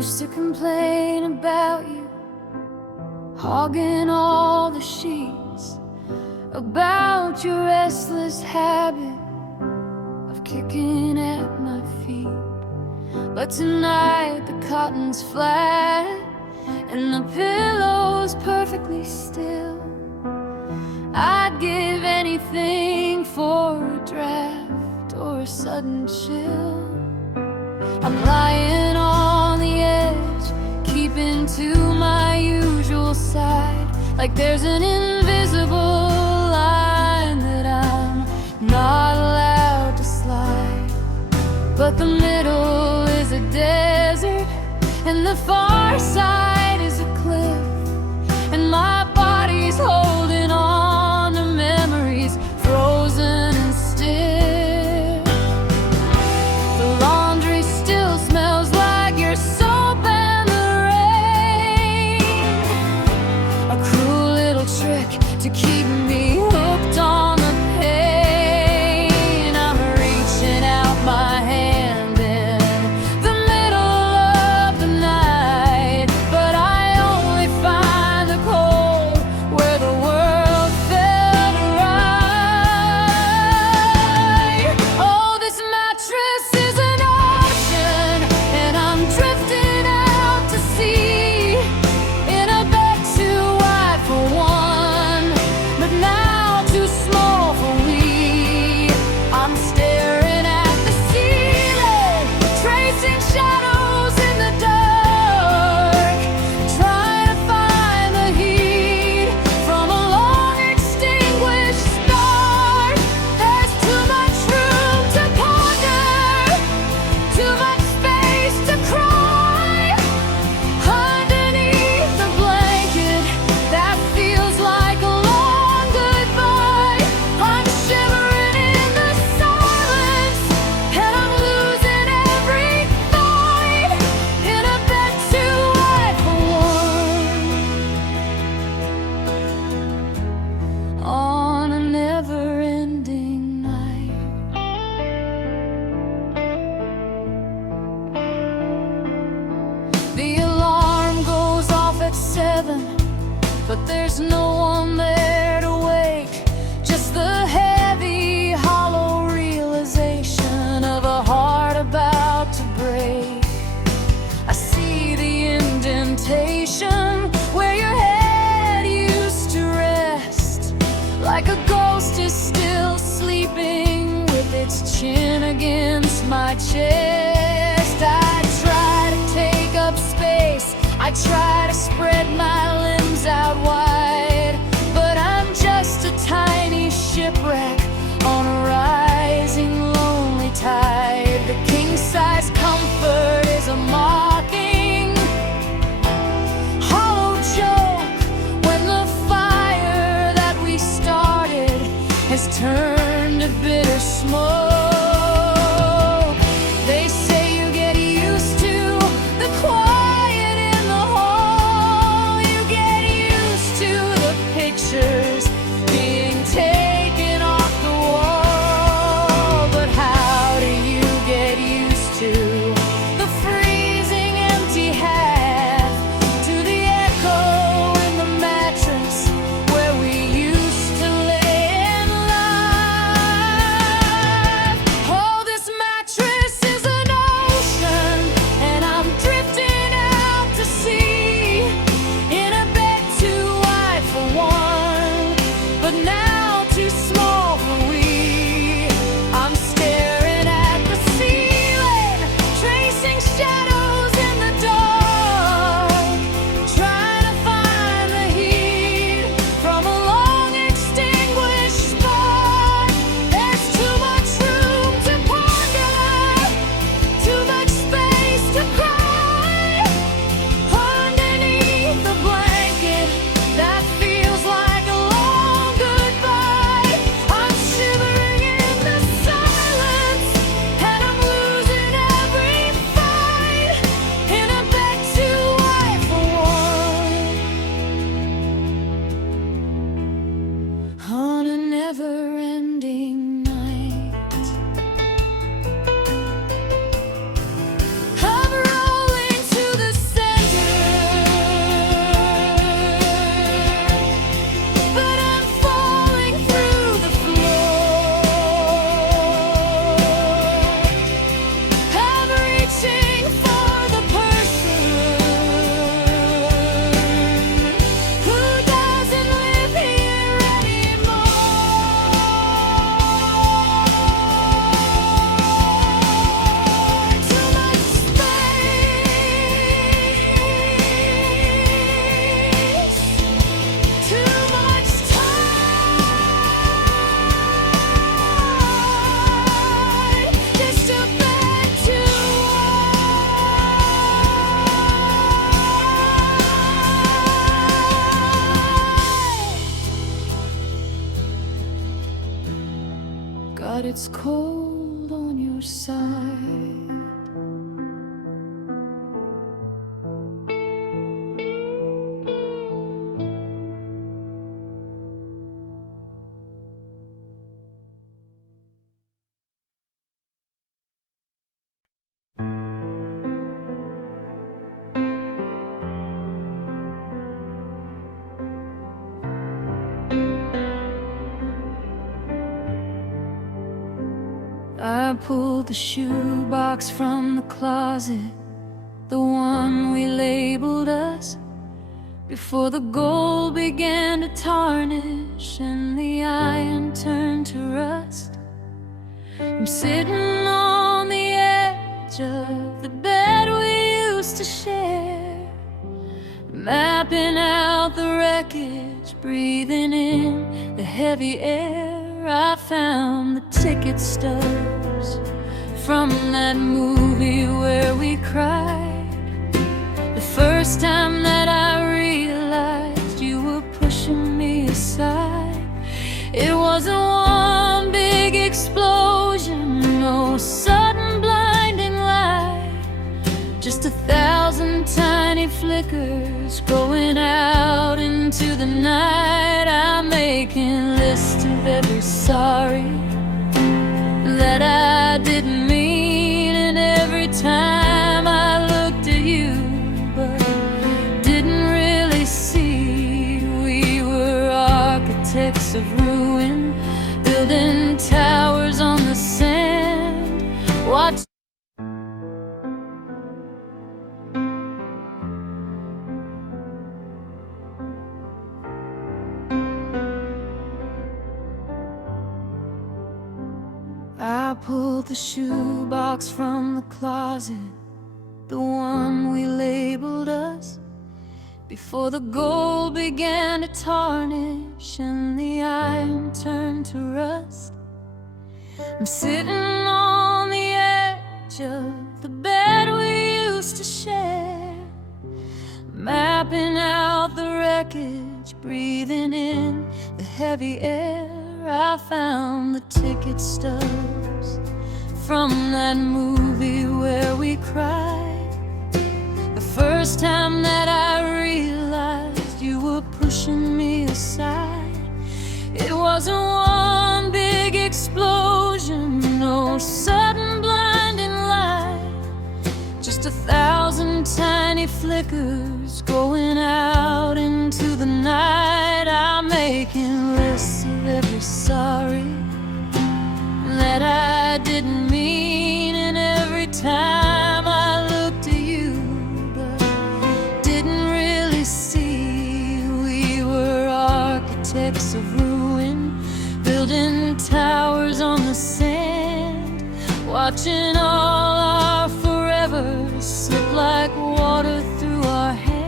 Used to complain about you hogging all the sheets, about your restless habit of kicking at my feet. But tonight the cotton's flat and the pillow's perfectly still. I'd give anything for a draft or a sudden chill. I'm lying on the edge, keeping to my usual side, like there's an invisible line that I'm not allowed to slide. But the middle is a desert and the far side is a cliff, and my body's holding on to memories frozen and stiff. The laundry still smells like your soap and the rain, a cruel little trick to keep me hooked on the pain. I'm reaching out my hand in the middle of the night, but I only find the cold where the world felt right. Oh, this mattress is an ocean, and I'm drifting out to sea in a bed too wide for one, but now too small for we. I'm staring at the ceiling, tracing shadows in the dark, trying to find the heat from a long extinguished spark. There's too much room to ponder, too much space to cry underneath the blanket that feels like a long goodbye. I'm shivering in the silence, and I'm losing every fight in a bed too wide for one, on a never-ending night. The alarm goes off at 7, but there's no one there to wake. Just the heavy, hollow realization of a heart about to break. I see the indentation where your head used to rest, like a ghost is still sleeping with its chin against my chest. I try to take up space, I try to spread my limbs out wide, but I'm just a tiny shipwreck on a rising lonely tide. The king-size comfort is a mocking, hollow joke when the fire that we started has turned to bitter smoke. They say you get used to the quiet in the hall, you get used to the pictures being taken off the wall. But how do you get used to the freezing empty half, to the echo in the mattress where we used to lay and lie? Oh, this mattress is an ocean, and I'm drifting out to sea in a bed too wide for one, but now too small for we. I'm staring at the ceiling, tracing shadows in the dark, trying to find the heat from a long extinguished spark. There's too much room to ponder, too much space to cry underneath the blanket that feels like a long goodbye. I'm shivering in the silence, and I'm losing every fight in a bed too wide for one, on a never-ending night. I'm rolling to the God, it's cold on your side. I pulled the shoebox from the closet, the one we labeled us, before the gold began to tarnish and the iron turned to rust. I'm sitting on the edge of the bed we used to share, mapping out the wreckage, breathing in the heavy air. I found the ticket stubs from that movie where we cried, the first time that I realized you were pushing me aside. It wasn't one big explosion, no sudden blinding light, just 1,000 tiny flickers going out into the night. I'm making lists of every sorry that I didn't mean, and every time I looked at you but didn't really see, we were architects of ruin, building towers on the sand. Watch I pulled the shoebox from the closet, the one we labeled us, before the gold began to tarnish and the iron turned to rust. I'm sitting on the edge of the bed we used to share, mapping out the wreckage, breathing in the heavy air. I found the ticket stubs from that movie where we cried, the first time that I realized you were pushing me aside. It wasn't one big explosion, no sudden blinding light, just 1,000 tiny flickers going out into the night. I'm making lists of every sorry that I didn't mean, and every time I looked at you but didn't really see, we were architects of ruin, building towers on the sand, watching all our forevers slip like water through our hands.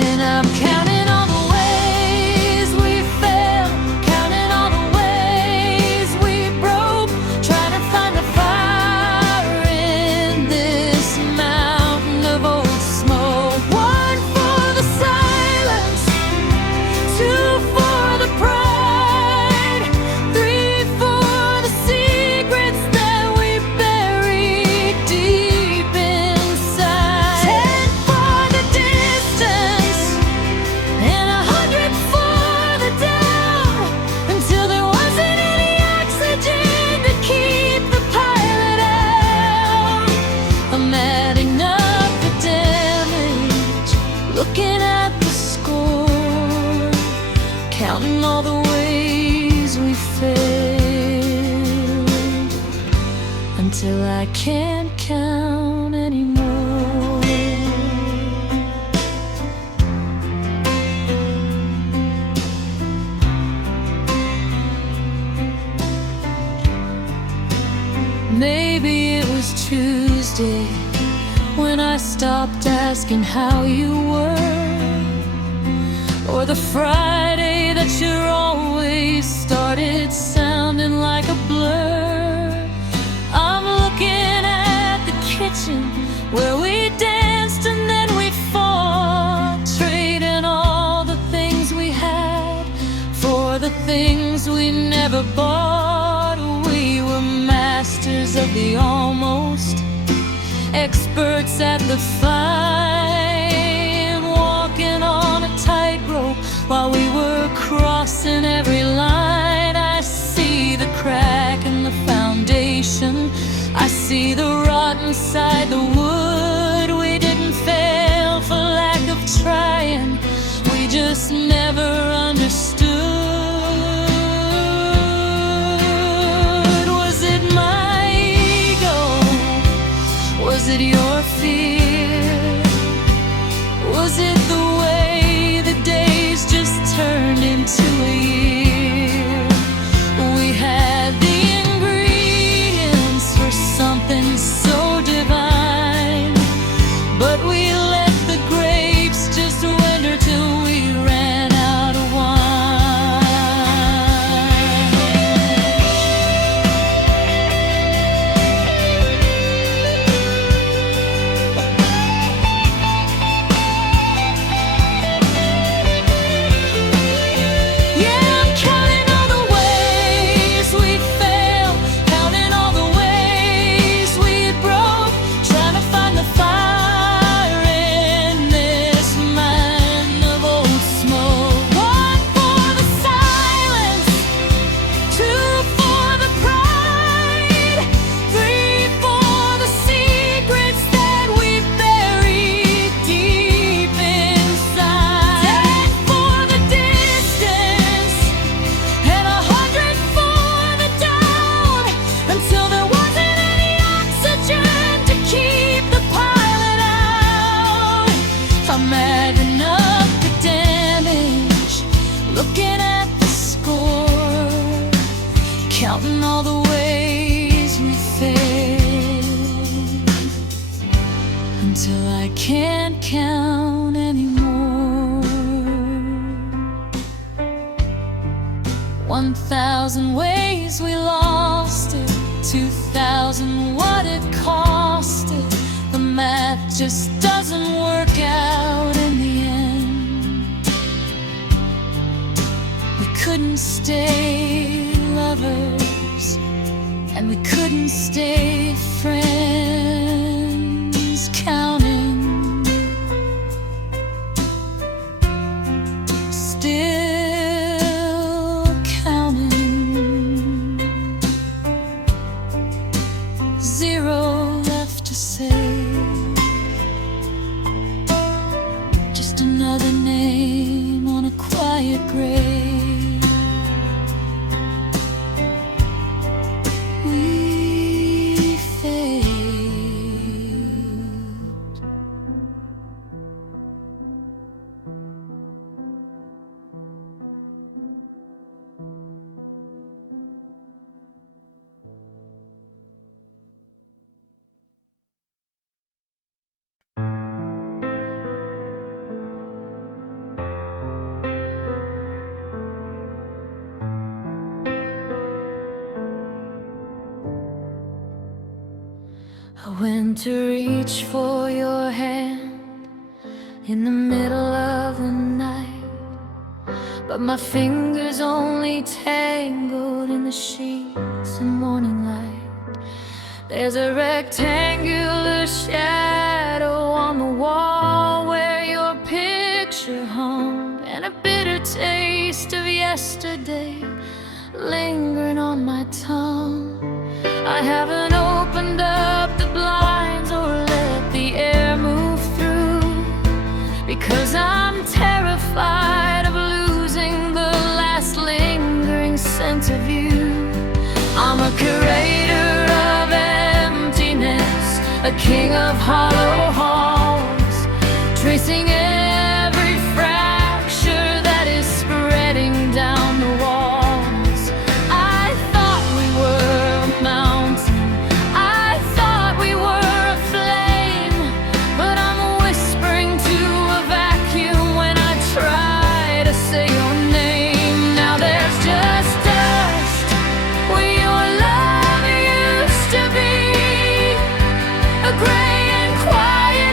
And I'm counting all the ways we failed, counting all the ways we broke, trying to find the fire in this mountain of old smoke. 1 for the silence, 2 for the pride, 3 for the secrets that we buried deep inside, 10 for the distance, and 100 for the doubt, until there wasn't any oxygen to keep the pilot out. I'm adding up the damage, looking at the score, counting all the ways we failed, until I can't count anymore. Maybe it was Tuesday when I stopped asking how you were, or the Friday that you're always started sounding like a blur. I'm looking at the kitchen where we danced and then we fought, trading all the things we had for for the things we never bought. We were masters of the almost, experts at the fine, walking on a tightrope while we were crossing every line. I see the crack in the foundation, I see the rot inside the wood. We didn't fail for lack of trying, we just never understood. Was it my ego? Was it your fear? Was it the way the days just turned into a year? We had the ingredients for something so divine, but we let the grapes just wither till we ran out of counting all the ways we failed, until I can't count anymore. 1,000 ways we lost it, 2,000 what it costed. The math just doesn't work out in the end. We couldn't stay lovers, and we couldn't stay friends. Counting, still counting. Zero left to say, just another name on a quiet grave. I went to reach for your hand in the middle of the night, but my fingers only tangled in the sheets and morning light. There's a rectangular shadow on the wall where your picture hung, and a bitter taste of yesterday lingering on my tongue. I haven't opened up the blinds or let the air move through, because I'm terrified of losing the last lingering scent of you. I'm a curator of emptiness, a king of hollow halls, tracing every fracture that is spreading down the walls. I thought we were a mountain, I thought we were a flame, but I'm whispering to a vacuum when I try to say your name. Now there's just dust where your love used to be, a gray and quiet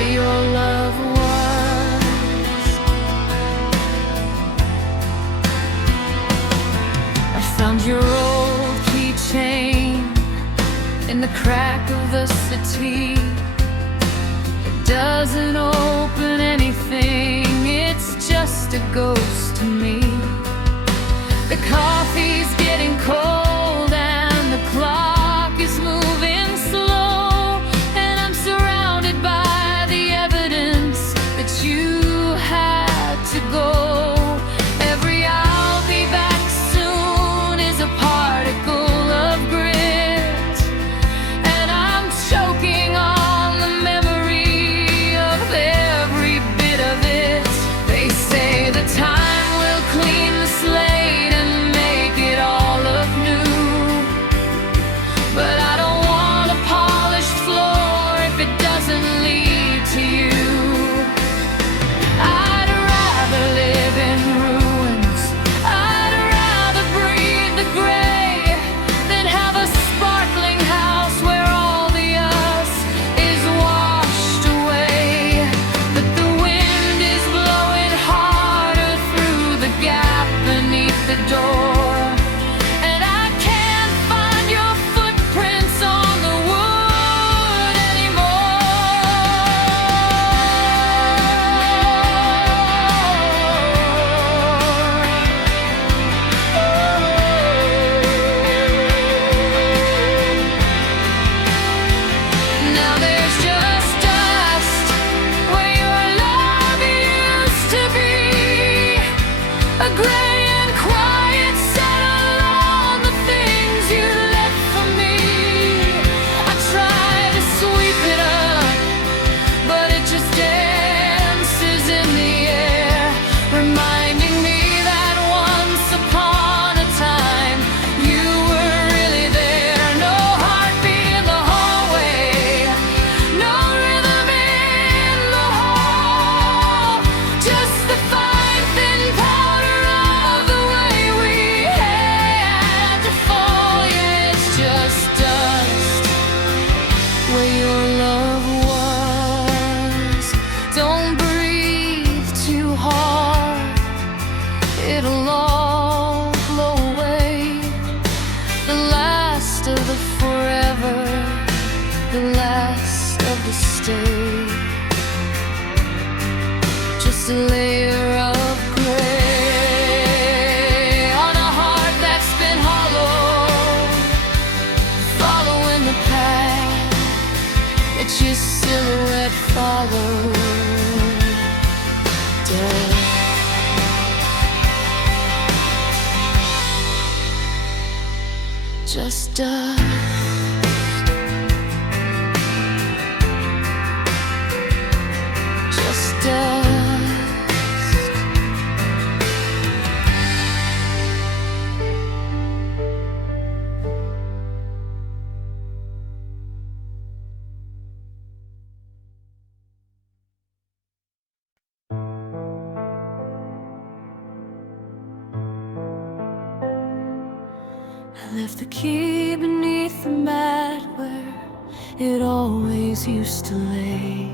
where your love was. I found your old keychain in the crack of the city. It doesn't open anything, it's just a ghost to me. The coffee's getting cold and the clock is moving slow, and I'm surrounded by the evidence that you had to go. Every "I'll be back soon" is a particle of grit, and I'm choking on the memory of every bit of it. They say the time will clean the slate and make it all look new, but I don't want a polished floor if it doesn't lead to you. I'd rather live in ruins, I'd rather breathe the gray than have a sparkling house where all the us is washed away. But the wind is blowing harder through the gap beneath the door, and I can't find your footprints on the wood Now there's just dust where your love used to be, a gray and quiet settle on the things you left for me. I try to sweep it up, but it just dances in the air, reminding me that once upon a time you were really there. No heartbeat in the hallway, no rhythm in the hall, just the fine thin powder of the way we had to fall. Yeah, it's just dust where your love was. Don't breathe too hard, it'll all blow away. The last of the forever, the last of the stay, just a layer of gray on a heart that's been hollow, following the path that your silhouette followed. Dead. Just dust. Just dust. I left the key beneath the mat where it always used to lay,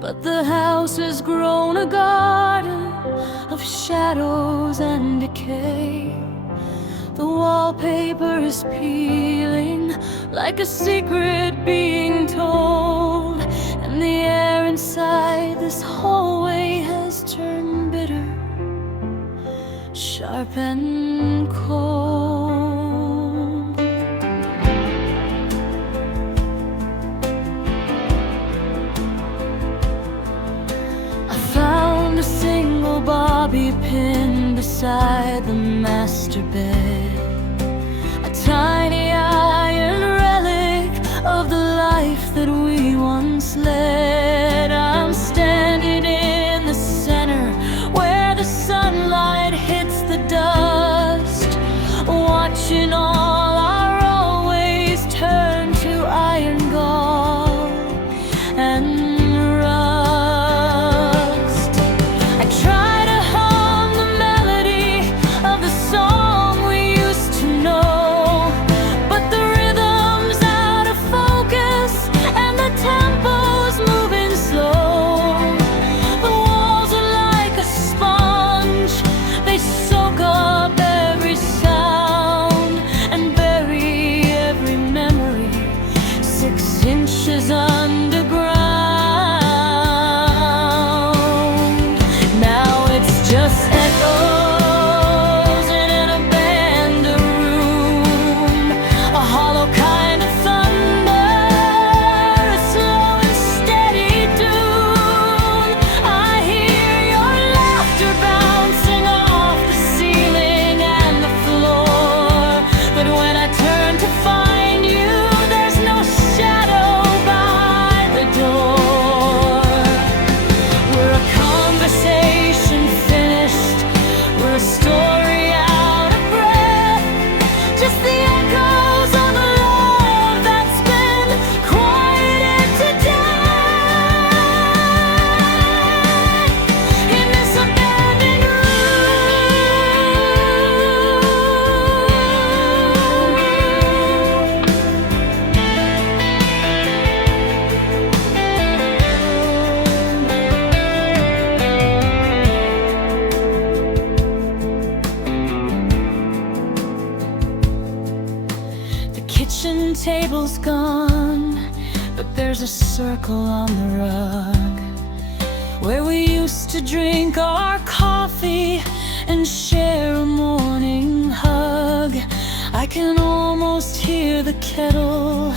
but the house has grown a garden of shadows and decay. The wallpaper is peeling like a secret being told, and the air inside this hallway has turned bitter, sharp and cold. I found a single bobby pin beside the master bed, a tiny iron relic of the life that we once led. I'm standing in the center where the sunlight hits the dust, watching all our always turn to iron gall and rust. I try to hum the melody of the song we circle on the rug, where we used to drink our coffee and share a morning hug. I can almost hear the kettle,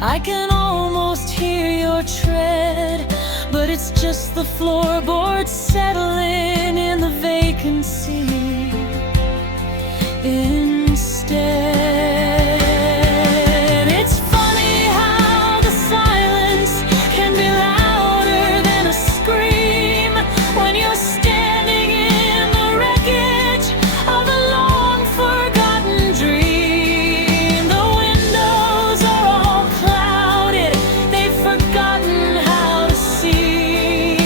I can almost hear your tread, but it's just the floorboards settling in the vacancy instead. It's funny how the silence can be louder than a scream when you're standing in the wreckage of a long forgotten dream. The windows are all clouded, they've forgotten how to see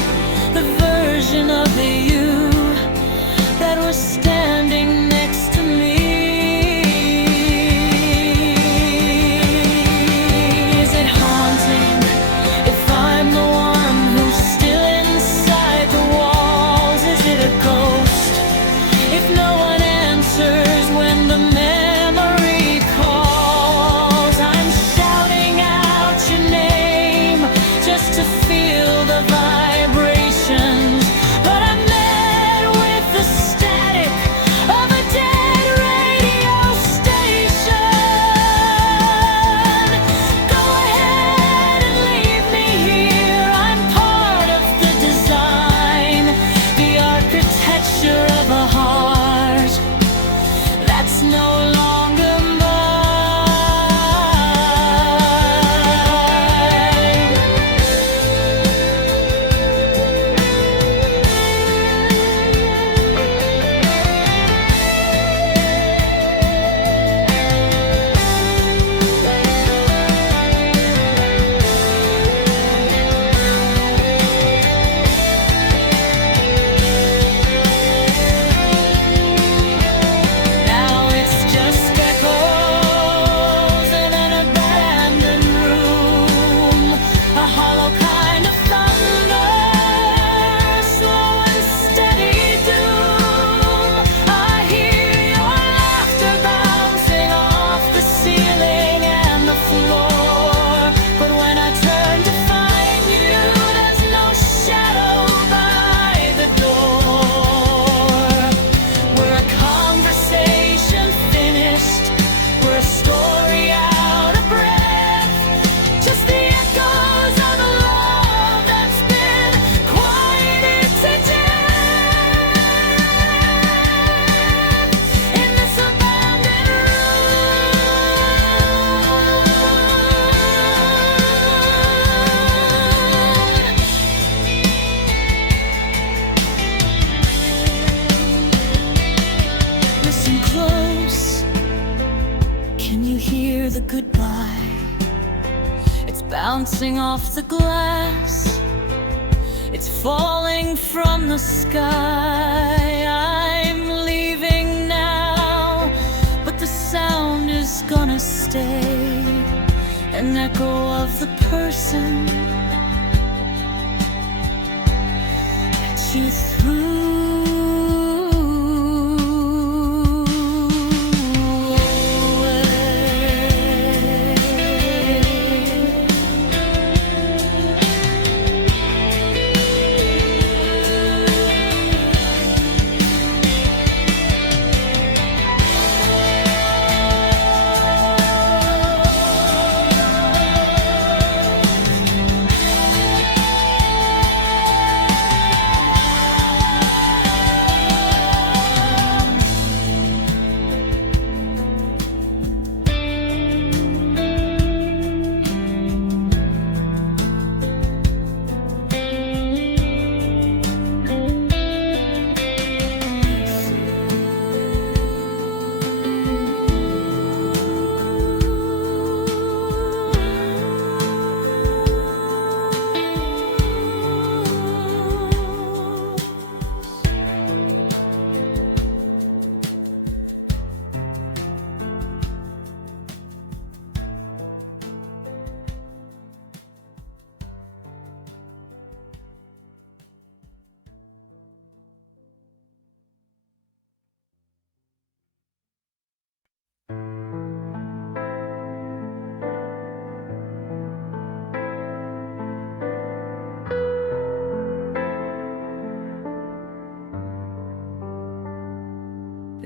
the version of the you that was standing next to me. Is it haunting if I'm the one who's still inside the walls? Is it a ghost if no one answers when the memory calls? I'm shouting out your name just to feel the vibrations, but I'm met with the static of a dead radio station. Go ahead and leave me here, I'm part of the design, the architecture of a heart that's no longer mine. Now it's just echoes in an abandoned room, a hollow kind of thunder, slow and steady doom. I hear your laughter bouncing off the ceiling and the floor, but when I turn to find you, there's no shadow by the door. We're a conversation finished, we're a story out of breath, just the echoes of a love that's been quieted to death in this abandoned room. Listen close, can you hear the goodbye? It's bouncing off the glass, it's falling from the sky. I'm leaving now, but the sound is gonna stay, an echo of the person that you threw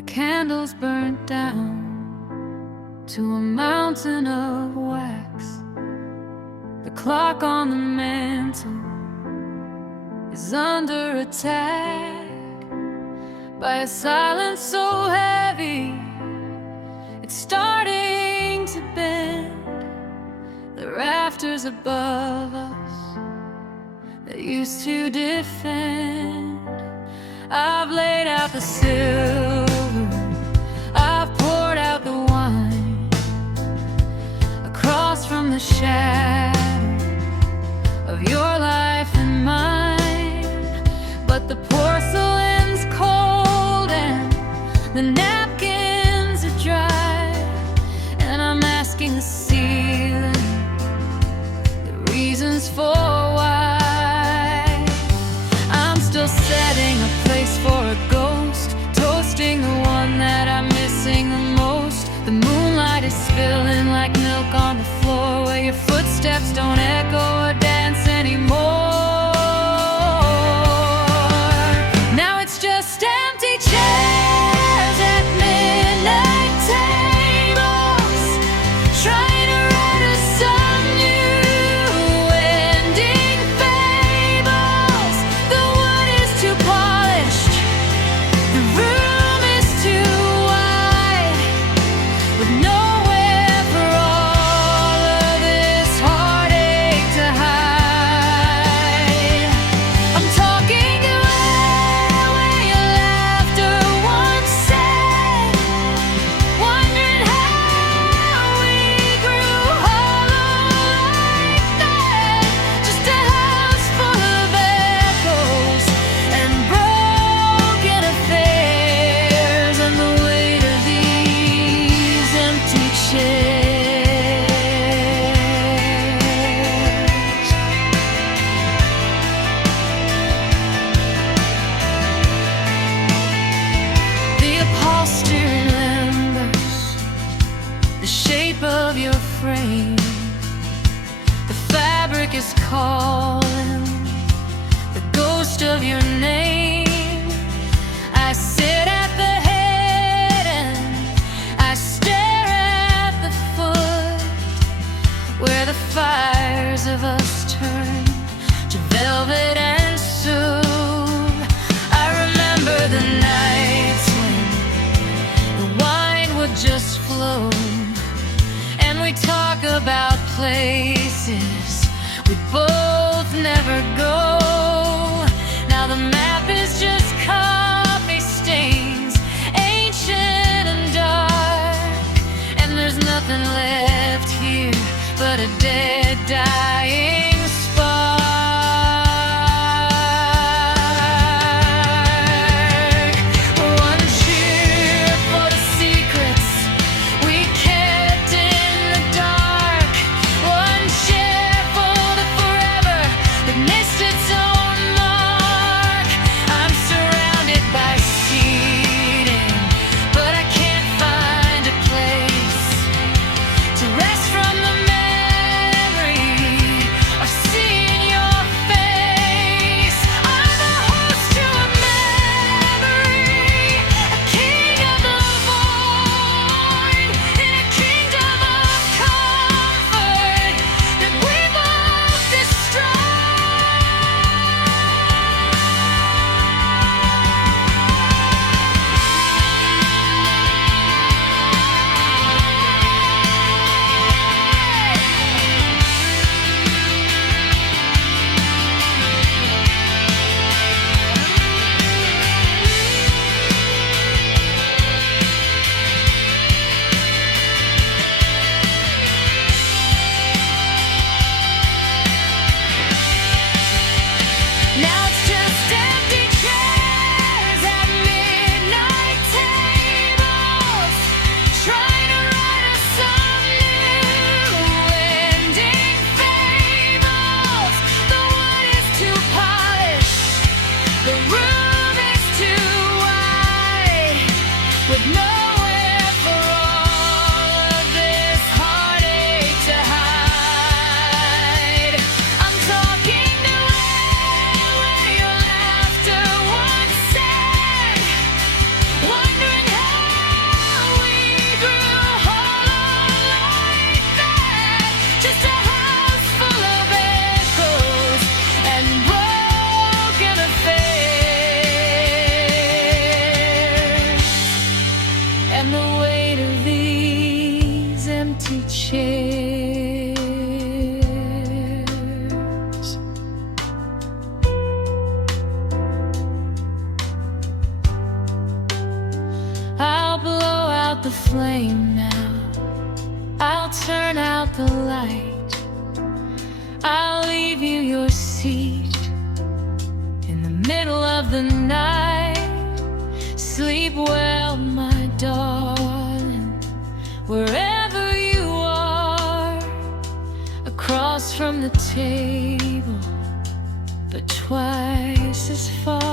The candles burnt down to a mountain of wax. The clock on the mantle is under attack by a silence so heavy it's starting to bend the rafters above us that used to defend. I've laid out the silver, I've poured out the wine across from the shadow of your life and mine. But the porcelain's cold and the napkins are dry, and I'm asking the ceiling the reasons for why. I'm still setting a place for a ghost, toasting the one that I'm missing the most. The moonlight is spilling like milk on the floor where your footsteps don't echo or dance anymore. Now it's just empty chairs at midnight tables, trying to write us some new ending fables. The wood is too polished, the room is too wide, with nowhere for all of this heartache to hide. I'm talking away where your laughter once said, wondering how we grew hollow like that. Just a house full of echoes and broken affairs, and the weight of these empty chairs. The upholstery lembers the shape of your frame. The fabric is calling the ghost of your name. I sit at the head and I stare at the foot, where the fires of us turn to velvet and soot. I remember the nights when the wine would just flow, and we talk about places we both never go. Now the map is just coffee stains, ancient and dark, and there's nothing left here but a dead, dying spark. out the flame now. I'll turn out the light. I'll leave you your seat in the middle of the night. Sleep well, my darling, wherever you are, across from the table, but twice as far.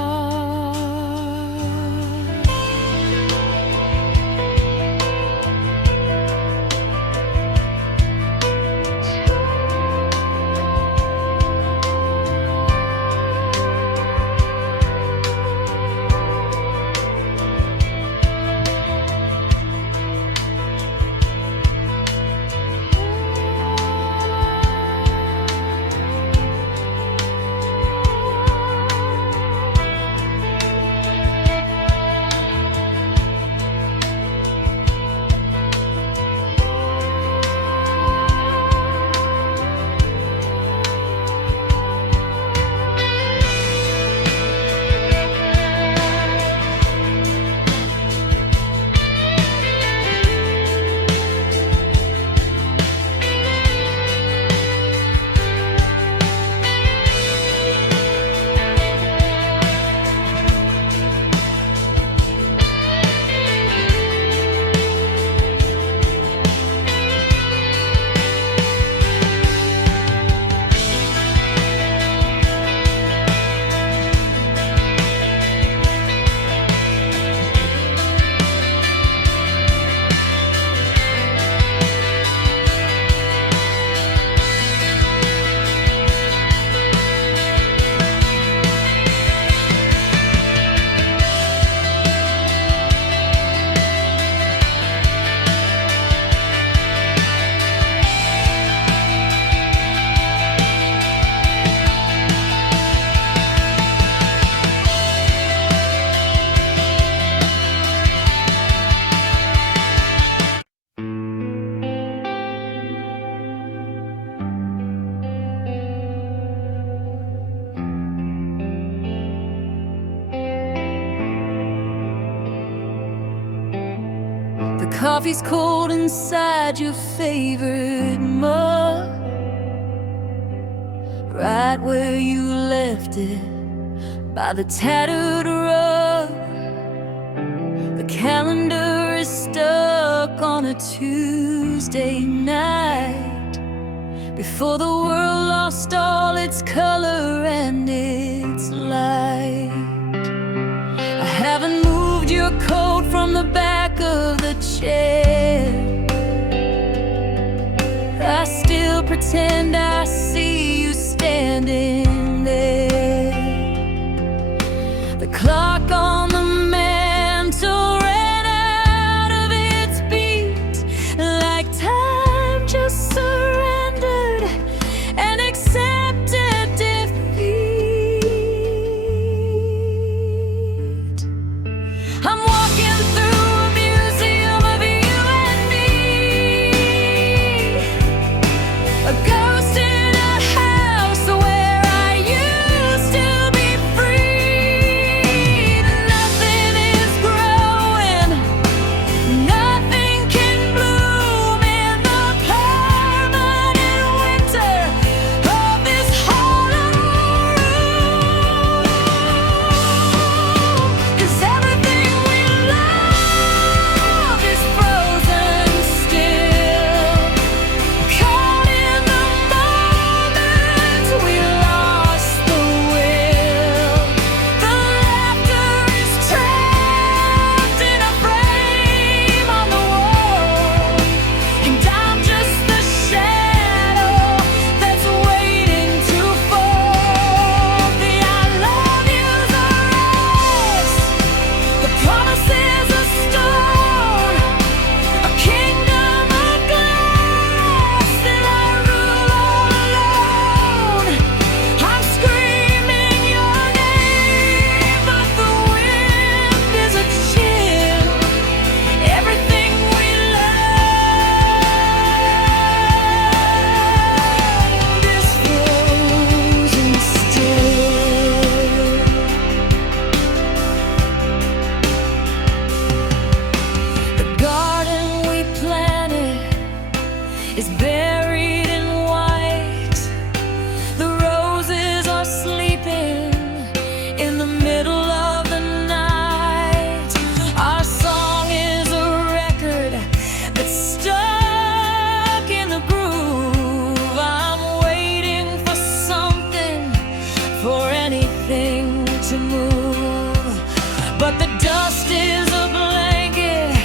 The coffee's cold inside your favorite mug, right where you left it, by the tattered rug. The calendar is stuck on a Tuesday night, before the world lost all its color and its light. I haven't moved your coat from the back of the chair. I still pretend I see you standing there. The clock on the mantle ran out of its beat, like time just surrendered and accepted defeat. I'm walking through a museum of you and me, a ghost in a to move, but the dust is a blanket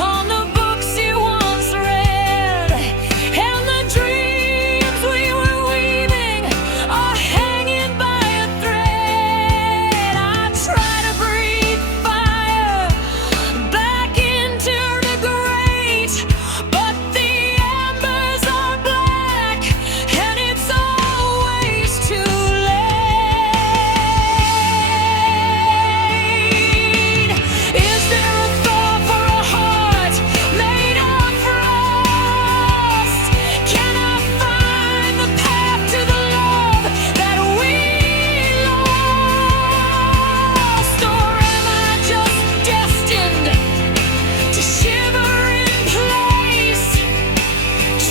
on the books you once read, and the dreams we were weaving are hanging by a thread. I try to breathe fire back into the grate, but the embers are black, and it's always too late. Is there a thought for a heart made of frost? Can I find the path to the love that we lost? Or am I just destined to shiver in place,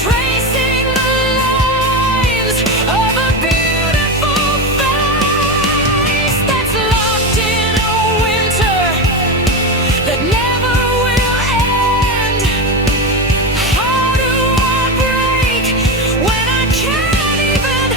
tracing the lines of a beautiful face that's locked in a winter that never will end? How do I break when I can't even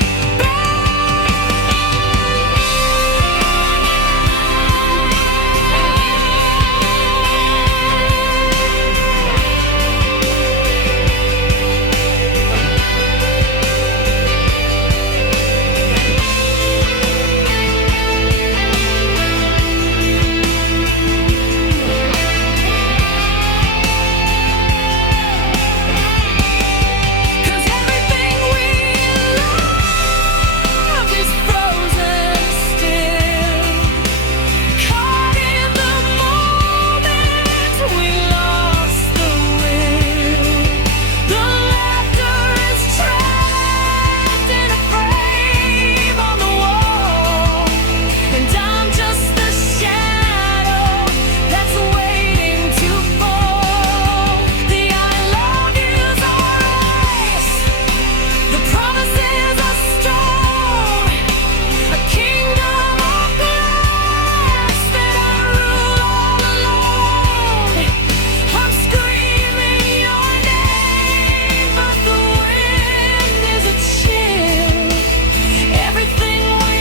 Cause everything we love is frozen still, caught in the moment we lost the will. The laughter is trapped in a frame on the wall, and I'm just the shadow that's waiting to fall. The I love yous are ice, the promises are storm, a kingdom of glass that I rule all alone. I'm screaming your name, but the wind is a chill. Everything we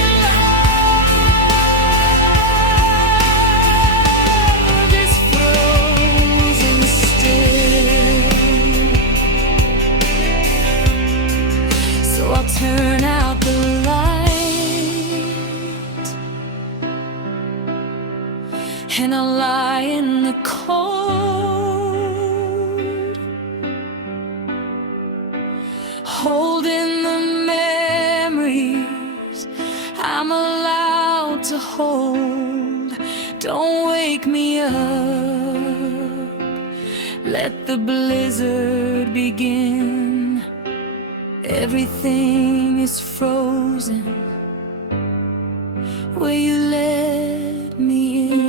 love is frozen still. So I'll turn out the light, and I'll lie in the cold, holding the memories I'm allowed to hold. Don't wake me up, let the blizzard begin. Everything is frozen where you let me in.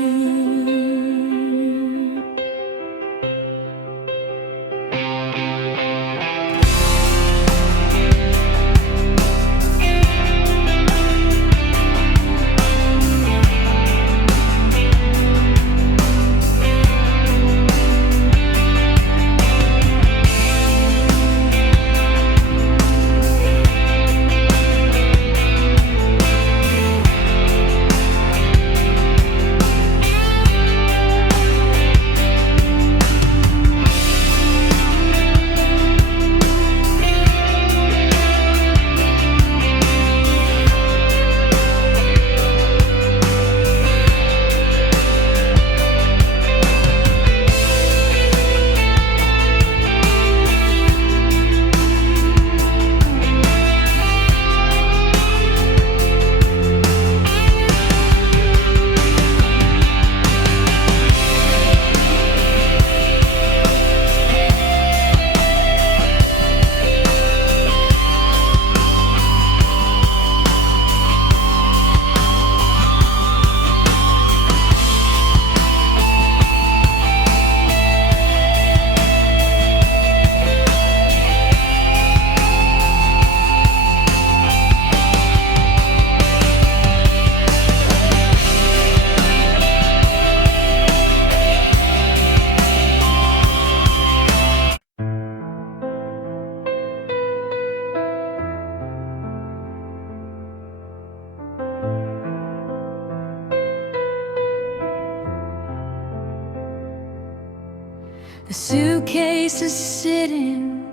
The suitcase is sitting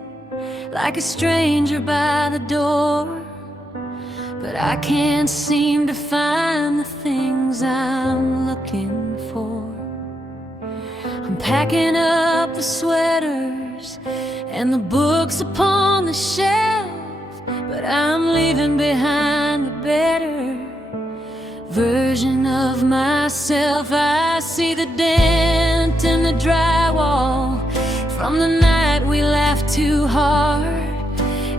like a stranger by the door, but I can't seem to find the things I'm looking for. I'm packing up the sweaters and the books upon the shelf, but I'm leaving behind a better version of myself. I see the dent in the drywall from the night we laughed too hard,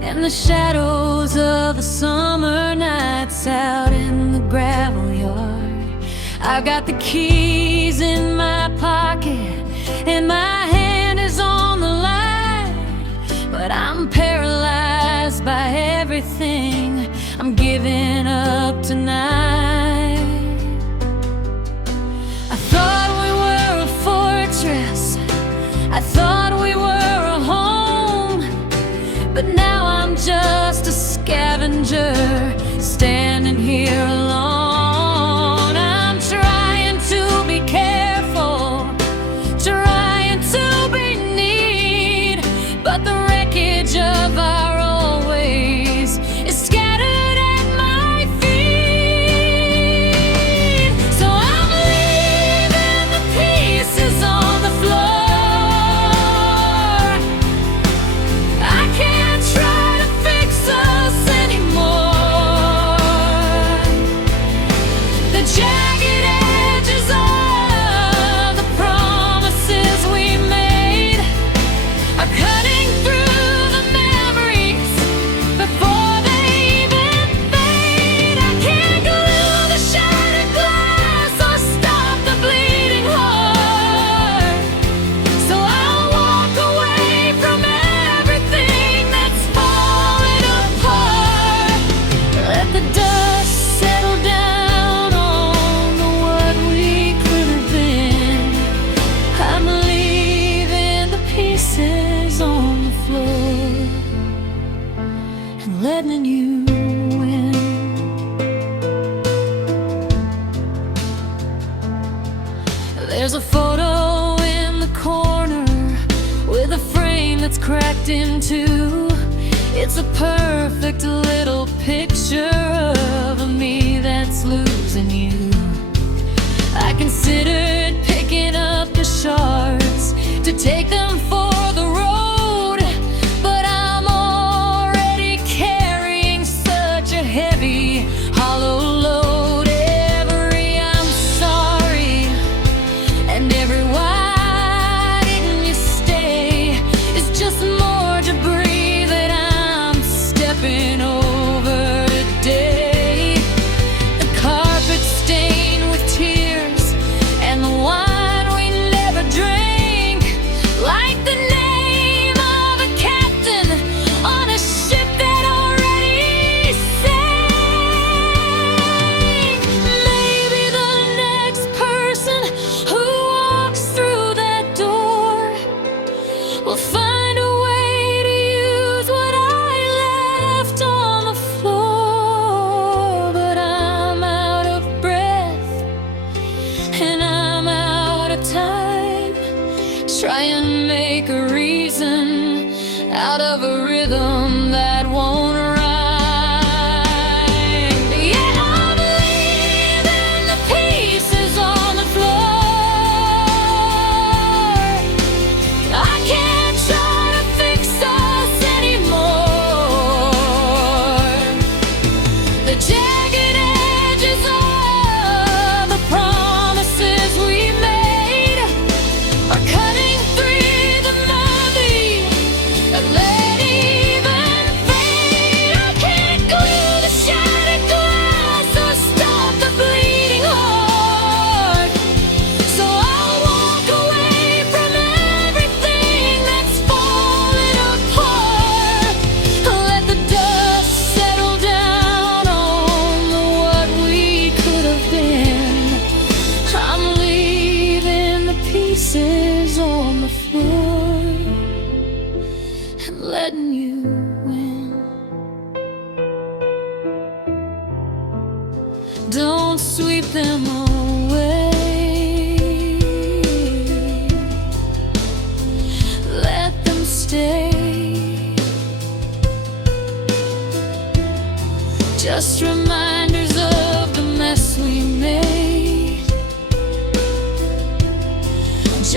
and the shadows of the summer nights out in the gravel yard. I've got the keys in my pocket and my hand is on the line, but I'm paralyzed by everything. I'm giving up tonight. I thought we were a fortress, I thought we were a home, but now I'm just a scavenger standing here alone. I'm trying to be careful, trying to be neat, but the wreckage of our old ways is scattered at my feet. So I'm leaving the pieces on the floor. I can't try to fix us anymore. The jagged edges of the promises we made are cutting through the memories before they even fade. I can't glue the shattered glass or stop the bleeding heart, so I'll walk away from everything that's falling apart. Let the dust settle down on the what we could have been. I'm leaving the pieces on the floor and letting you in. There's a photo in the corner with a frame that's cracked in two. It's a perfect little picture of me that's losing you. I considered picking up the shards to take them for the road, but I'm already carrying such a heavy, hollow load. Every I'm sorry and every why didn't you stay is just more debris that I'm stepping over today. The carpet stained with tears and the wine we never drank, like the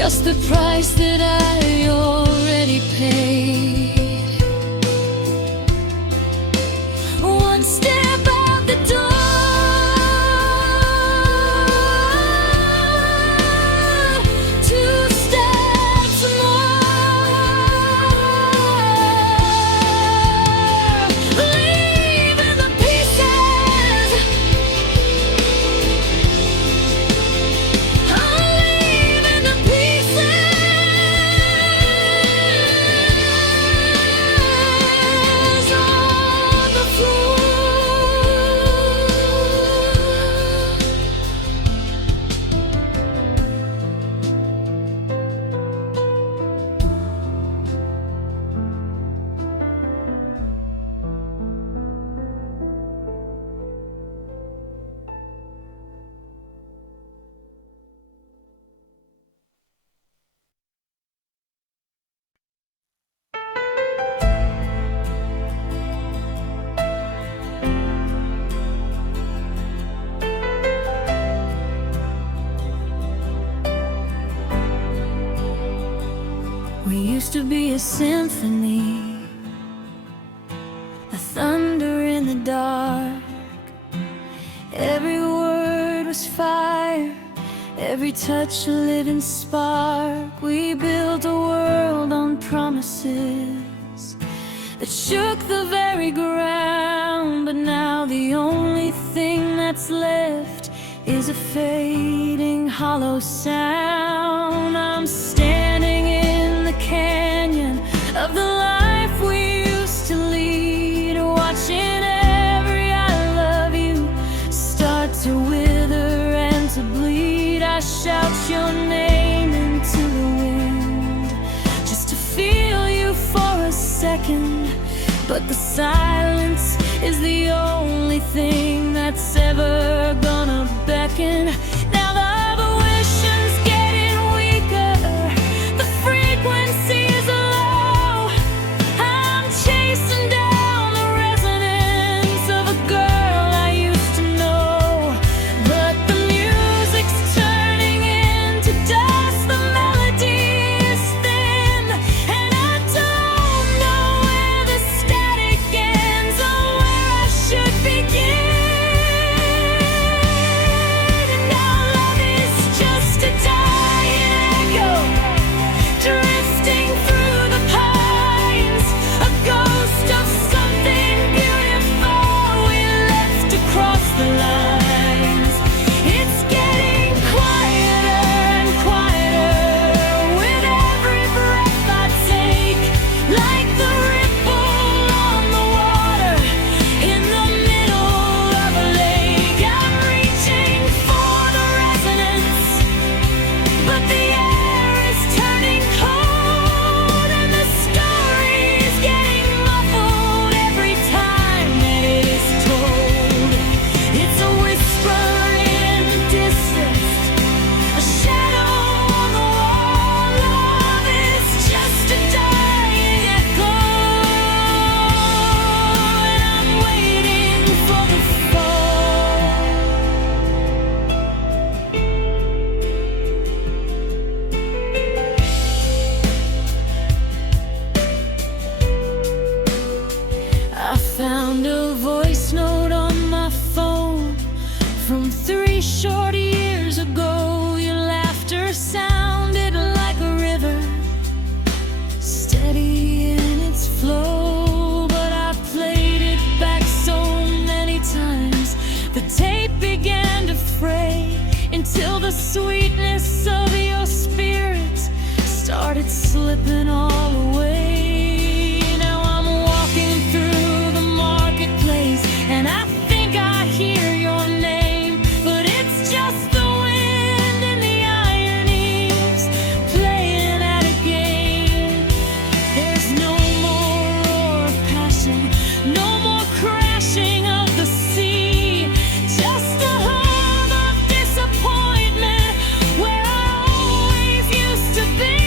just the price that I already paid. One step out the door, two steps more, leaving the pieces. I'm leaving the pieces on the floor. We used to be a symphony, a thunder in the dark. Every word was fire, every touch a living spark. We built a world on promises that shook the very ground. But now the only thing that's left is a fading, hollow sound. I'm standing in the canyon of the life we used to lead, watching every I love you start to wither and to bleed. I shout your name into the wind just to feel you for a second, but the silence is the only thing that's ever gonna beckon. Now the volition's getting weaker, the frequency is low. I'm chasing down the resonance of a girl I used to know, but the music's turning into dust, the melody is thin, and I don't know where the static ends or where I should begin. And now love is just a dying echo, drifting through the pines, a ghost of something beautiful we left across the lines. It's getting quieter and quieter with every breath I take, like the ripple on the water in the middle of a lake. I'm reaching for the resonance, but the air is turning cold, and the story's getting muffled every time that it is told. It's a whisper in the distance, a shadow on the wall. Love is just a dying echo, and I'm waiting for the fall. I found a voice note on my phone from 3 short years ago. Your laughter sounded like a river, steady in its flow. But I played it back so many times, the tape began to fray, until the sweetness of your spirit started slipping all away. Now I'm walking through the marketplace, and I think I hear your name, but it's just the wind and the ironies playing at a game. There's no more roar of passion, no more crashing of the sea, just a hum of disappointment where I always used to be.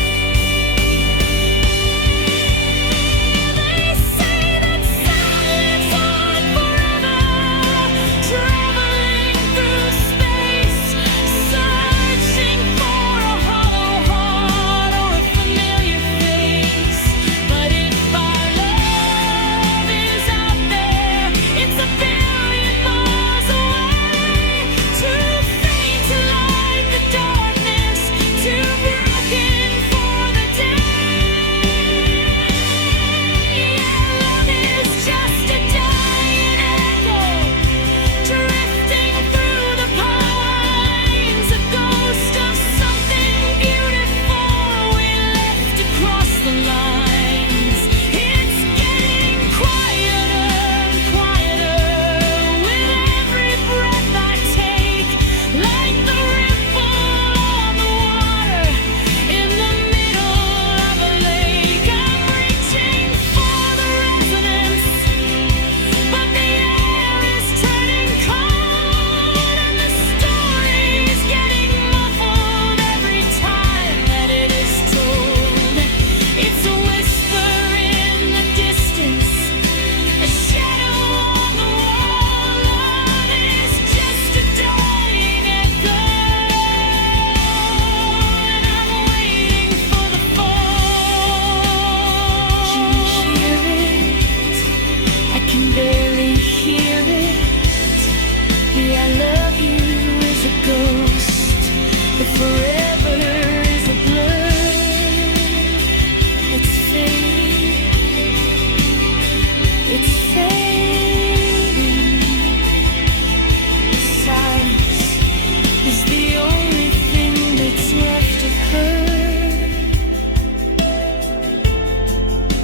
ghost. If forever is a blur, it's fading, it's fading. Silence is the only thing that's left of her.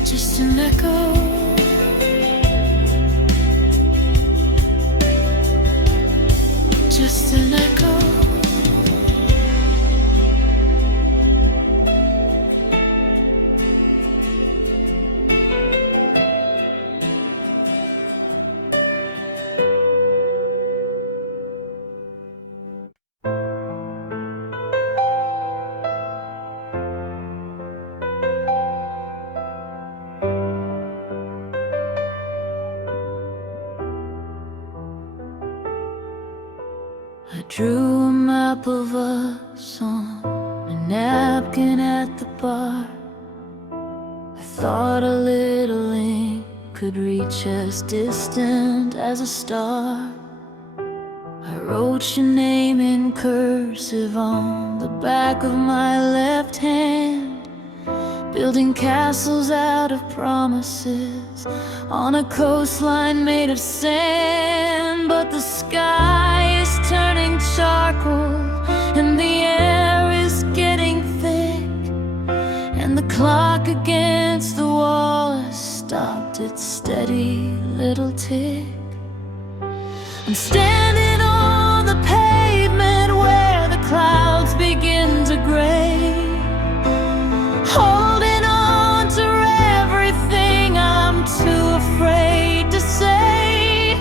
Just an echo, just an echo. I drew a map of us on a napkin at the bar. I thought a little ink could reach as distant as a star. I wrote your name in cursive on the back of my left hand, building castles out of promises on a coastline made of sand. But the sky is turning charcoal and the air is getting thick, and the clock against the wall has stopped its steady little tick. I'm standing on the pavement where the clouds begin to gray, holding on to everything I'm too afraid to say.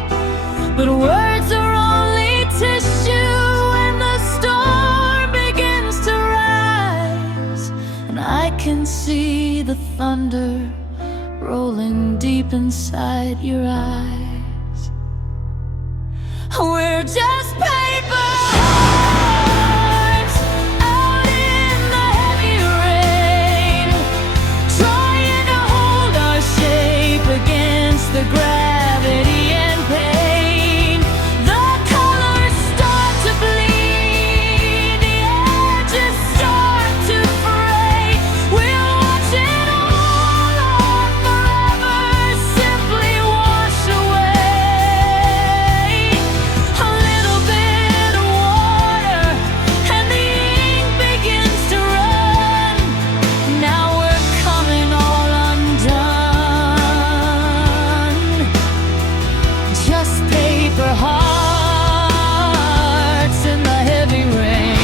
But words are only tissue when the storm begins to rise, and I can see the thunder rolling deep inside your eyes. We're just paper hearts out in the heavy rain, trying to hold our shape against the gravity and pain. The colors start to bleed, the edges start to fray. We'll watch it all on forever simply wash away. A little bit of water and the ink begins to run. Now we're coming all undone. Just paper hearts in the heavy rain.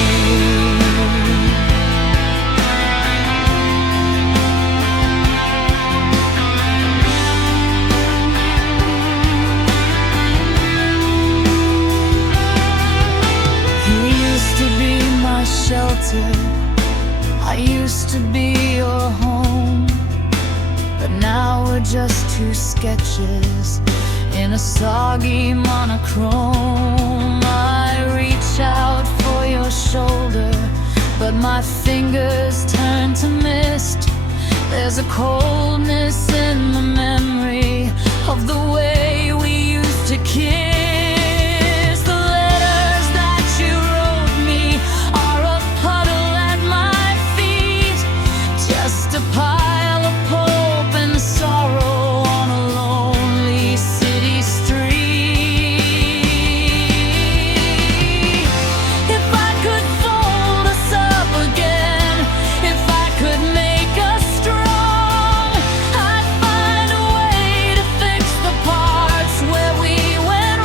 You used to be my shelter, I used to be your home, but now we're just two sketches in a soggy monochrome. I reach out for your shoulder, but my fingers turn to mist. There's a coldness in the memory of the way we used to kiss. The letters that you wrote me are a puddle at my feet, just a pile of pulp and sorrow on a lonely city street. If I could fold us up again, if I could make us strong, I'd find a way to fix the parts where we went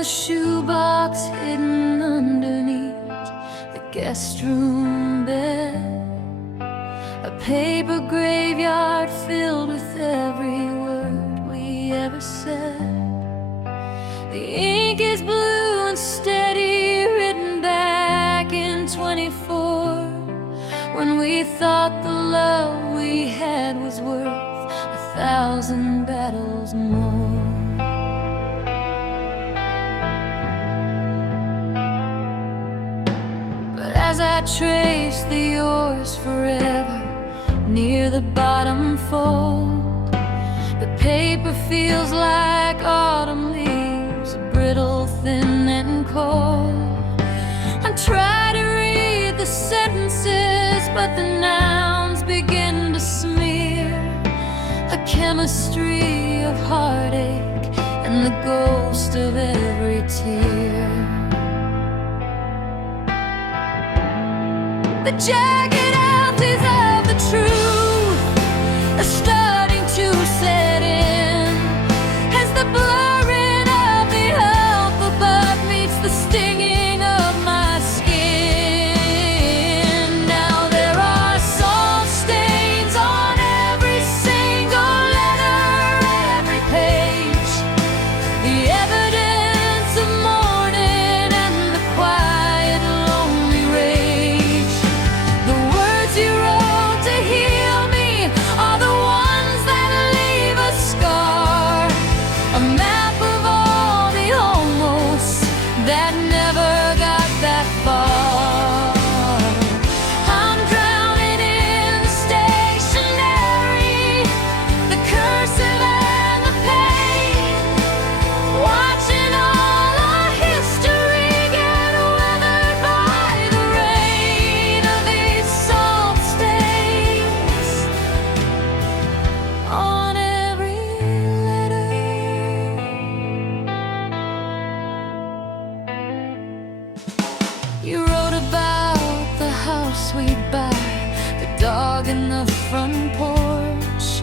the shoebox hidden underneath the guest room bed, a paper graveyard filled with every word we ever said. The ink is blue and steady, written back in 24, when we thought the love we had was worth 1,000 battles more. But as I trace the yours forever near the bottom fold, the paper feels like autumn leaves, brittle, thin and cold. I try to read the sentences, but the nouns begin to smear a chemistry of heartache and the ghost of every tear. The jagged outlines of the truth are starting to set in as the blurring of the alphabet meets the stinging of my skin. Now there are salt stains on every single letter, every page, the evidence of mourning and the quiet, lonely rage. The words you wrote to heal me are the ones that leave a scar, a map of all the almost that never got that far. I'm drowning in the stationery, the cursive and the pain, watching all our history get weathered by the rain of these salt stains on every letter. You wrote about the house we'd buy, the dog in the front porch,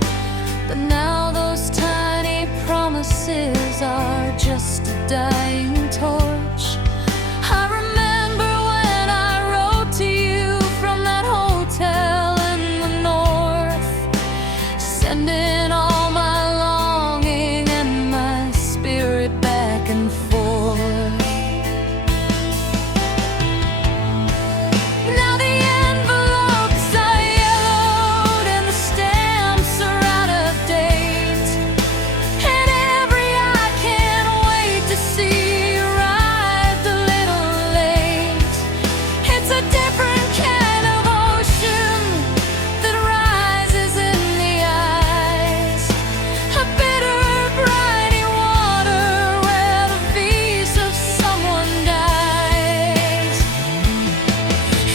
but now those tiny promises are just a dying torch. I remember when I wrote to you from that hotel in the north, sending all my longing and my spirit back and forth. Now the envelopes are yellowed and the stamps are out of date, and every eye can't wait to see you arrived a little late. It's a different kind of ocean that rises in the eyes, a bitter, briny water where the peace of someone dies.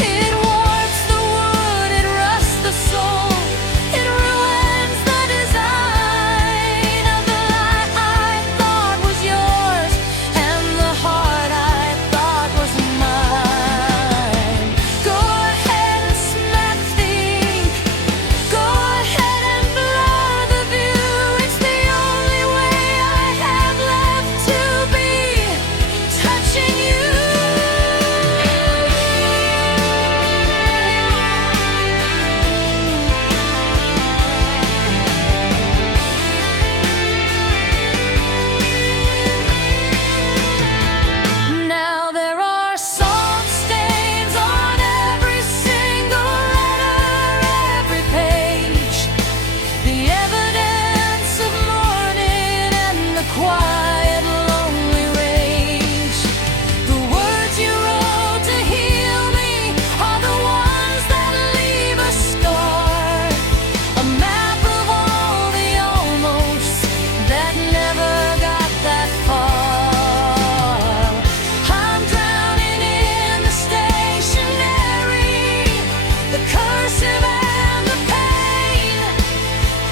It warps the wood, it rusts the soul, it ruins the design of the light I thought was yours and the heart I thought was mine. Go ahead and smash the ink, go ahead and blur the view. It's the only way I have left to be touching you. Now there are salt stains on every single letter, every page, the evidence of mourning and the quiet, lonely rage. The words you wrote to heal me are the ones that leave a scar, a map of all the almost that never got that far. I'm drowning in the stationery, the cursive and the pain,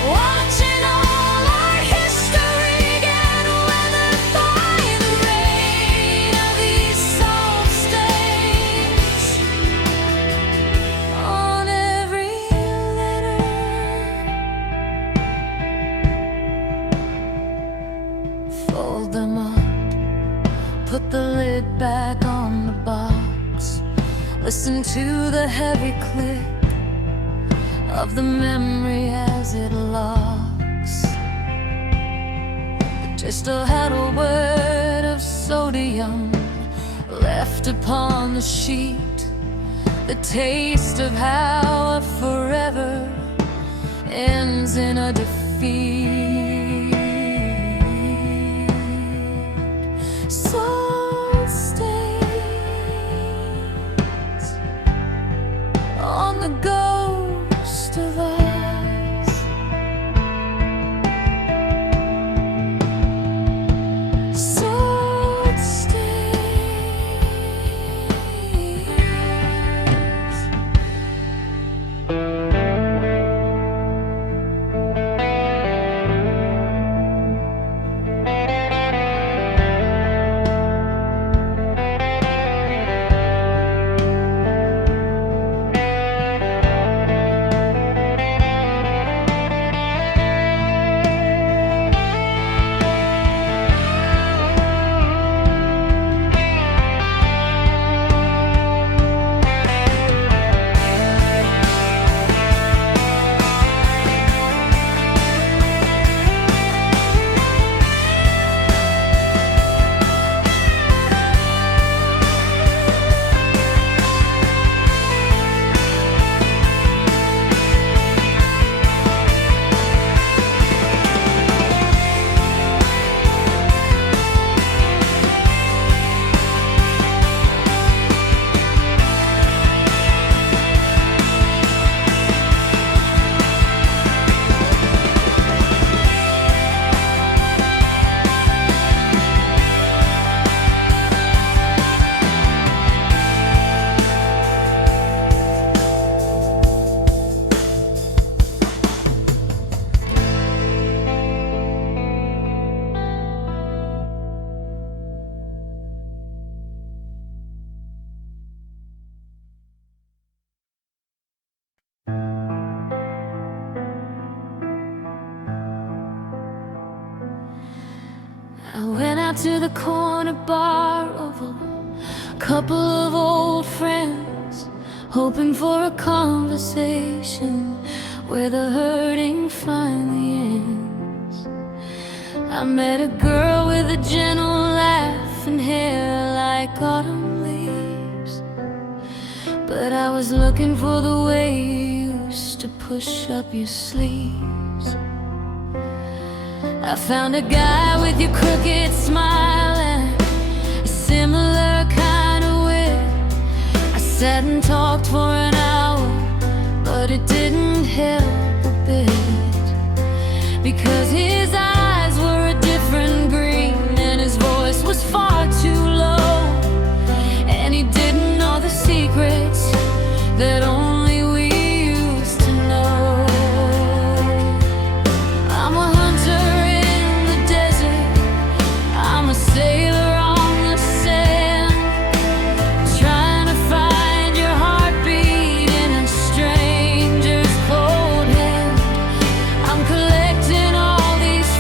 watching all our history get weathered by the rain of these salt stains on every letter. Fold them up, put the lid back on the box. Listen to the heavy click of the memory as it locks. It still had a word of sodium left upon the sheet, the taste of how a forever ends in a defeat. Salt stains on the ghost of us. Salt stains. I went out to the corner bar of a couple of old friends, hoping for a conversation where the hurting finally ends. I met a girl with a gentle laugh and hair like autumn leaves, but I was looking for the way you used to push up your sleeves. I found a guy with your crooked smile and a similar kind of wit. I sat and talked for an hour, but it didn't help a bit, because his eyes were a different green and his voice was far too low, and he didn't know the secrets that only we used to know. I'm a hunter in the desert, I'm a sailor on the sand, trying to find your heartbeat in a stranger's cold hand. I'm collecting all these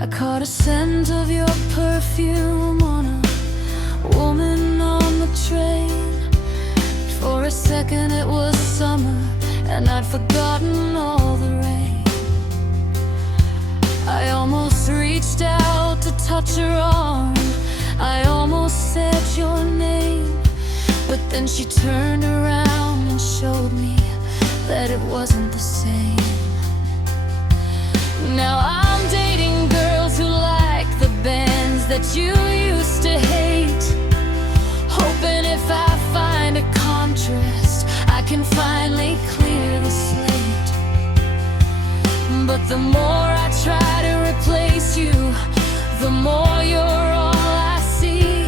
I caught a scent of your perfume on a woman on the train. For a second it was summer, and I'd forgotten all the rain. I almost reached out to touch her arm, I almost said your name. But then she turned around and showed me that it wasn't the same. Now I'm dating girls who like the bands that you used to hate, hoping if I find a contrast I can finally clear the slate. But the more I try to replace you, the more you're all I see,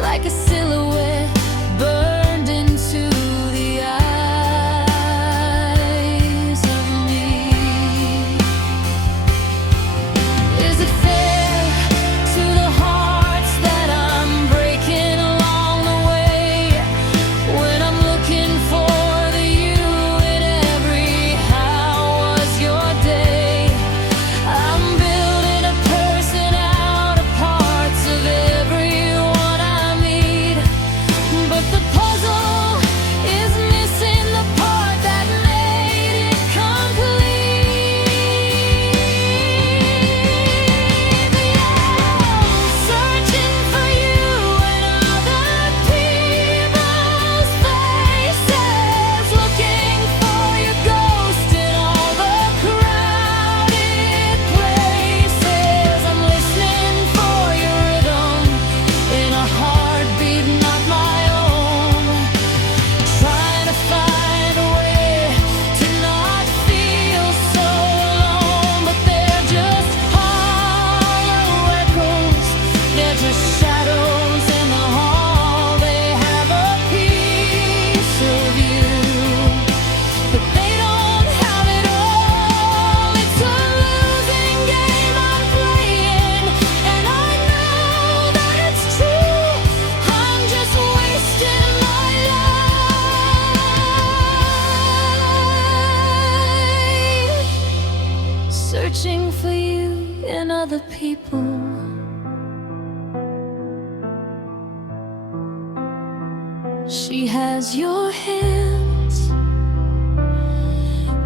like a silhouette burned into the eyes of me. Is it fair to the hearts that I'm breaking along the way, when I'm looking for the you in every how was your day? I'm building a person out of parts of everyone I meet, but the puzzle is missing the part that made it complete. I'm searching for you in other people's faces, looking for your ghost in all the crowded places. I'm listening for your rhythm in a heartbeat not my own, trying to find a way to not feel so alone. But they're just hollow echoes, they're just shadows in the hall. They have a piece of you, but they don't have it all. It's a losing game I'm playing, and I know that it's true. I'm just wasting my life searching for you in other people. She has your hands,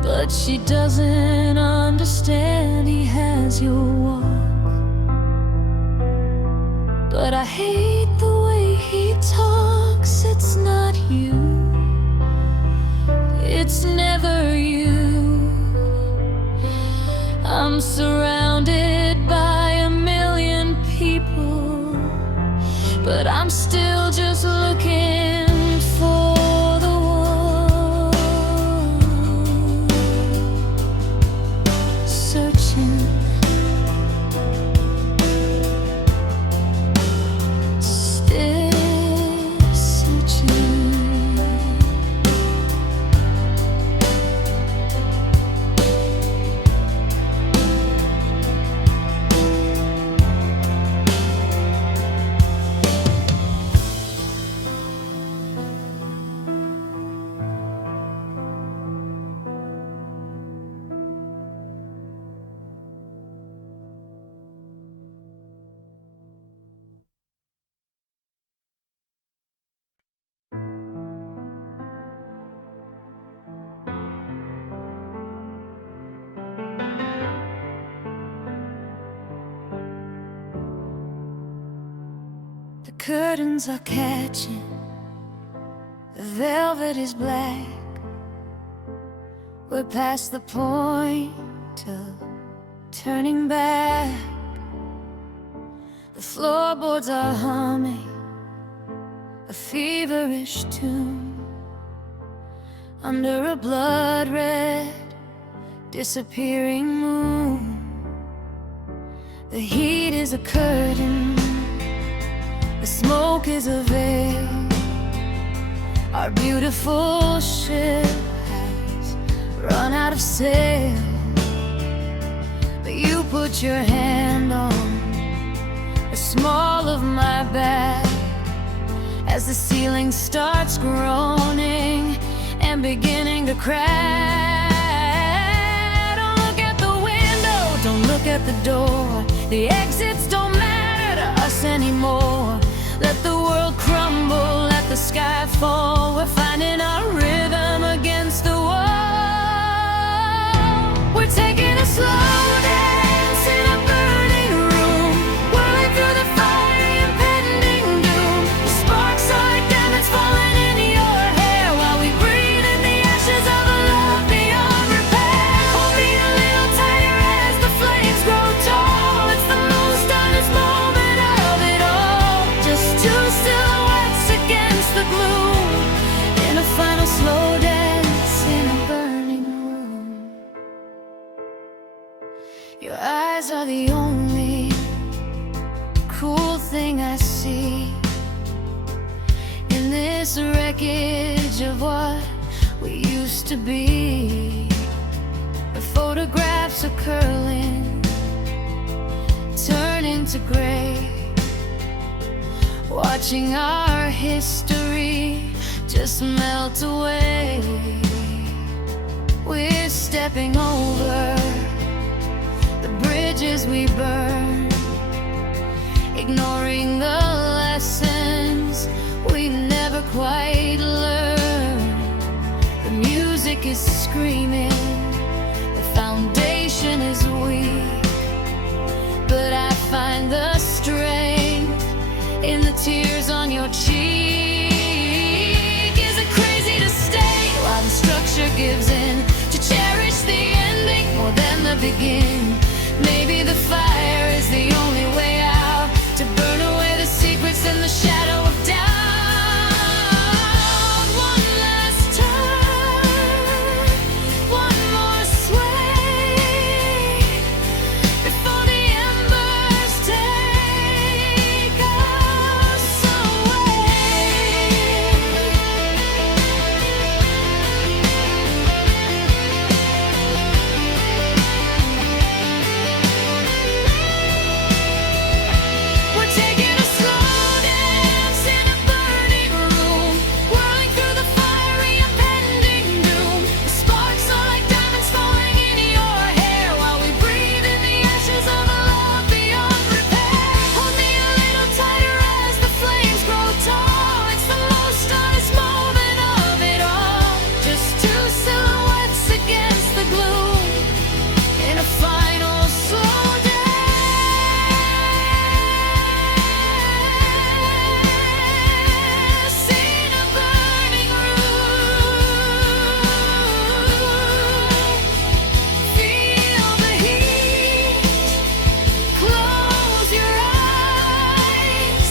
but she doesn't understand he has your walk. But I hate the way he talks. It's not you, it's never you. I'm surrounded by a million people, but I'm still just looking for the one. Searching, still searching. The curtains are catching, the velvet is black. We're past the point of turning back. The floorboards are humming a feverish tune under a blood-red disappearing moon. The heat is a curtain, the smoke is a veil. Our beautiful ship has run out of sail. But you put your hand on the small of my back as the ceiling starts groaning and beginning to crack. Don't look at the window, don't look at the door. The exits don't matter to us anymore. Let the world crumble, let the sky fall. We're finding our rhythm against the wall. We're taking a slow dance in a burning room, whirling through the fiery impending doom. The sparks are like diamonds falling in your hair, while we breathe in the ashes of a love beyond repair. Hold me a little tighter as the flames grow tall. It's the most honest moment of it all. Just two silhouettes against the gloom, in a final slow dance in a burning room. Your eyes are the only cool thing I see in this wreckage of what we used to be. The photographs are curling, turning to gray, watching our history just melt away. We're stepping over the bridges we burned, ignoring the lessons we never quite learned. The music is screaming, the foundation is weak, but I find the strength in the tears on your cheek. Is it crazy to stay while the structure gives in, to cherish the ending more than the beginning? Maybe the fire is the only way out, to burn away the secrets in the shadow of doubt. One last turn, one more sway, before the embers take us We're taking a slow dance in a burning room, whirling through the fiery impending doom. The sparks are like diamonds falling in your hair, while we breathe in the ashes of a love beyond repair. Hold me a little tighter as the flames grow tall. It's the most honest moment of it all. Just two silhouettes against the gloom, in a final slow dance in a burning room. Feel the heat, close your eyes,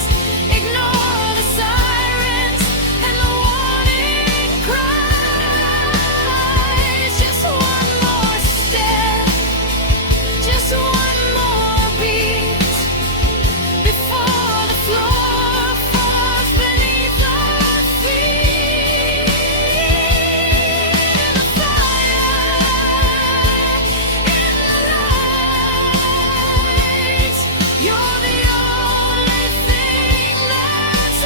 ignore the sirens and the warning cries. Just one more step, just one more beat, before the floor falls beneath our feet. In the fire, in the light, you're the only thing that's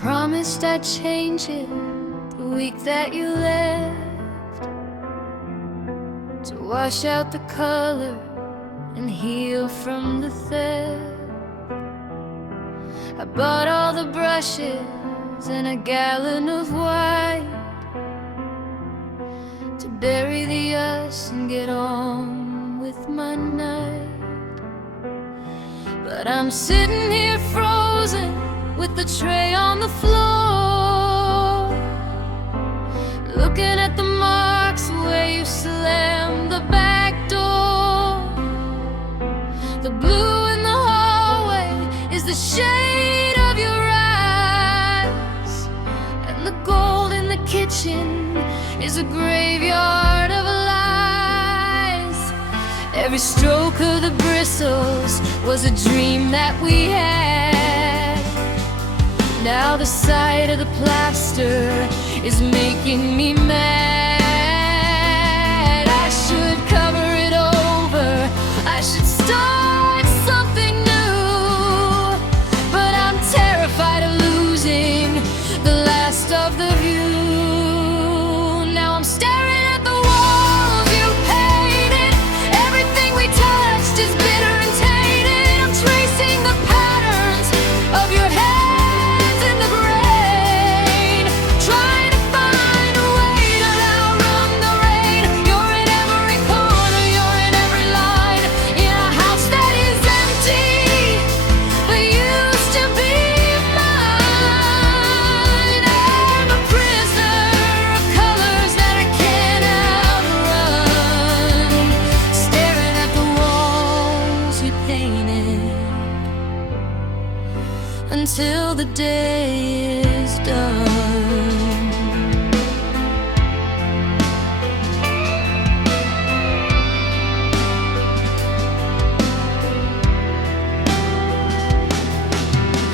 promised I'd change it the week that you left. wash out the color and heal from the theft. I bought all the brushes and a gallon of wine to bury the us and get on with my night. But I'm sitting here frozen with the tray on the floor, looking at the marks where you slammed the back door. The blue in the hallway is the shade of your eyes, and the gold in the kitchen is a graveyard of lies. Every stroke of the bristles was a dream that we had. Now the sight of the plaster is making me mad. I should cover it over, I should start something new, but I'm terrified of losing the last of the view. Now I'm staring at the walls you painted. Everything we touched is bitter and tainted. I'm tracing the patterns of your hands in the grain, trying to find a way to outrun the rain. You're in every corner, you're in every line, in a house that is empty but used to be mine. I'm a prisoner of colors that I can't outrun, staring at the walls you painted until the day is done.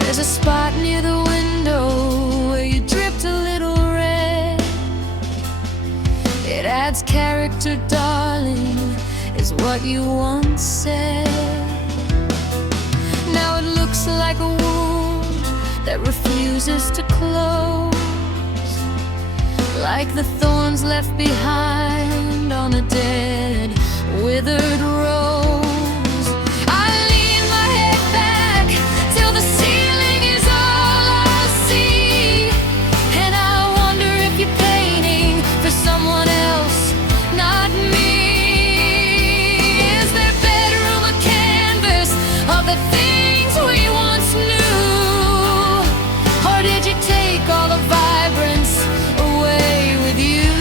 There's a spot near the window where you dripped a little red. It adds character, darling, is what you once said. Now it looks like a wound that refuses to close, like the thorns left behind on a dead, withered rose. I lean my head back till the ceiling is all I'll see, and I wonder if you're painting for someone else, not me. Is there bedroom a canvas of the things we once knew, or did you take all the vibrance away with you?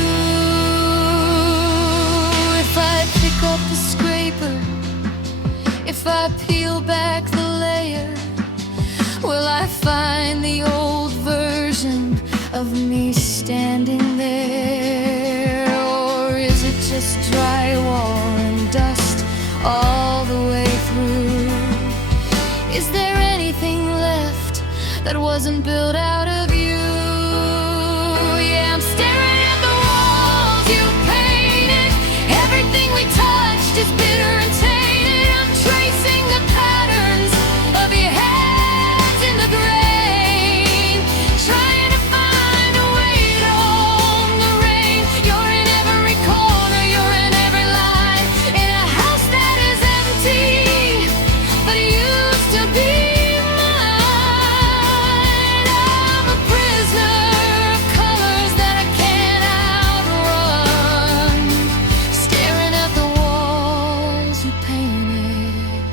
If I pick up the scraper, if I peel back the layer, will I find the old version of me standing there? Or is it just drywall and dust all the way through? Is there anything left that wasn't built out of you? Yeah, I'm staring at the walls you painted. Everything we touched is bitter and tainted. I'm tracing the patterns of your hands in the grain, trying to find a way to hold the rain. You're in every corner, you're in every line, in a house that is empty but used to be mine. I'm a prisoner of colors that I can't outrun, staring at the walls you painted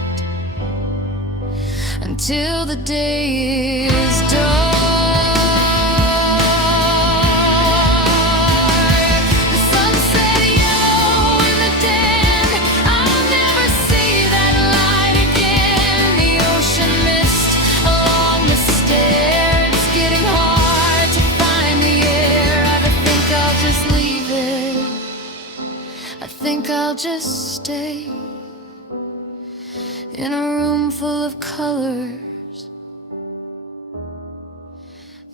until the day is dark. The sunset yellow in the den, I'll never see that light again. The ocean mist along the stair, it's getting hard to find the air. I think I'll just leave it, I think I'll just stay in a room full of colors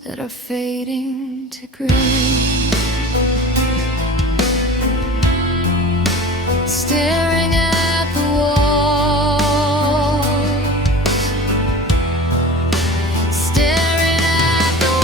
that are fading to gray, staring at the walls, staring at the walls.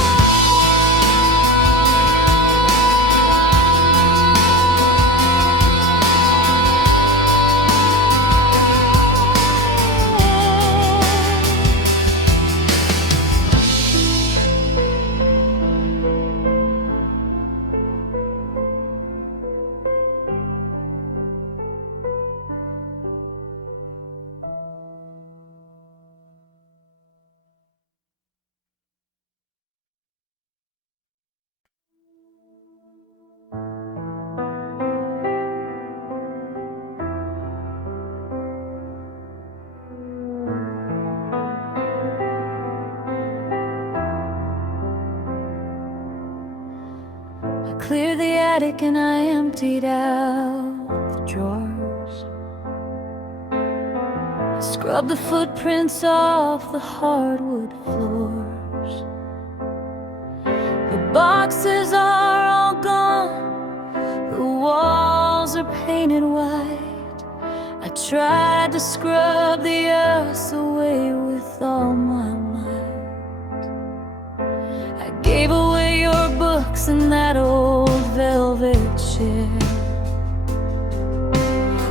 cleared the attic and I emptied out the drawers. I scrubbed the footprints off the hardwood floors. The boxes are all gone, the walls are painted white. I tried to scrub the earth away with all my might. I gave away your books and that old velvet chair.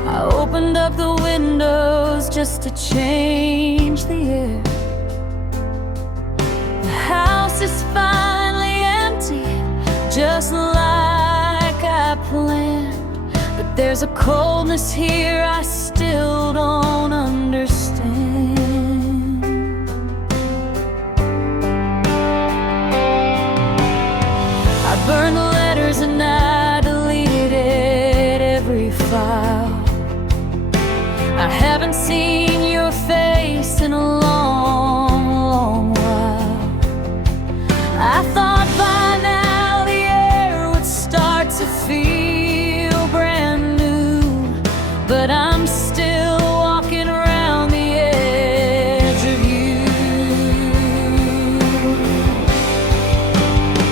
I opened up the windows just to change the air. The house is finally empty, just like I planned. But there's a coldness here I still don't understand. I burned the letters and I deleted every file. I haven't seen your face in a long, long while. I thought by now the air would start to feel brand new, but I'm still walking around the edge of you.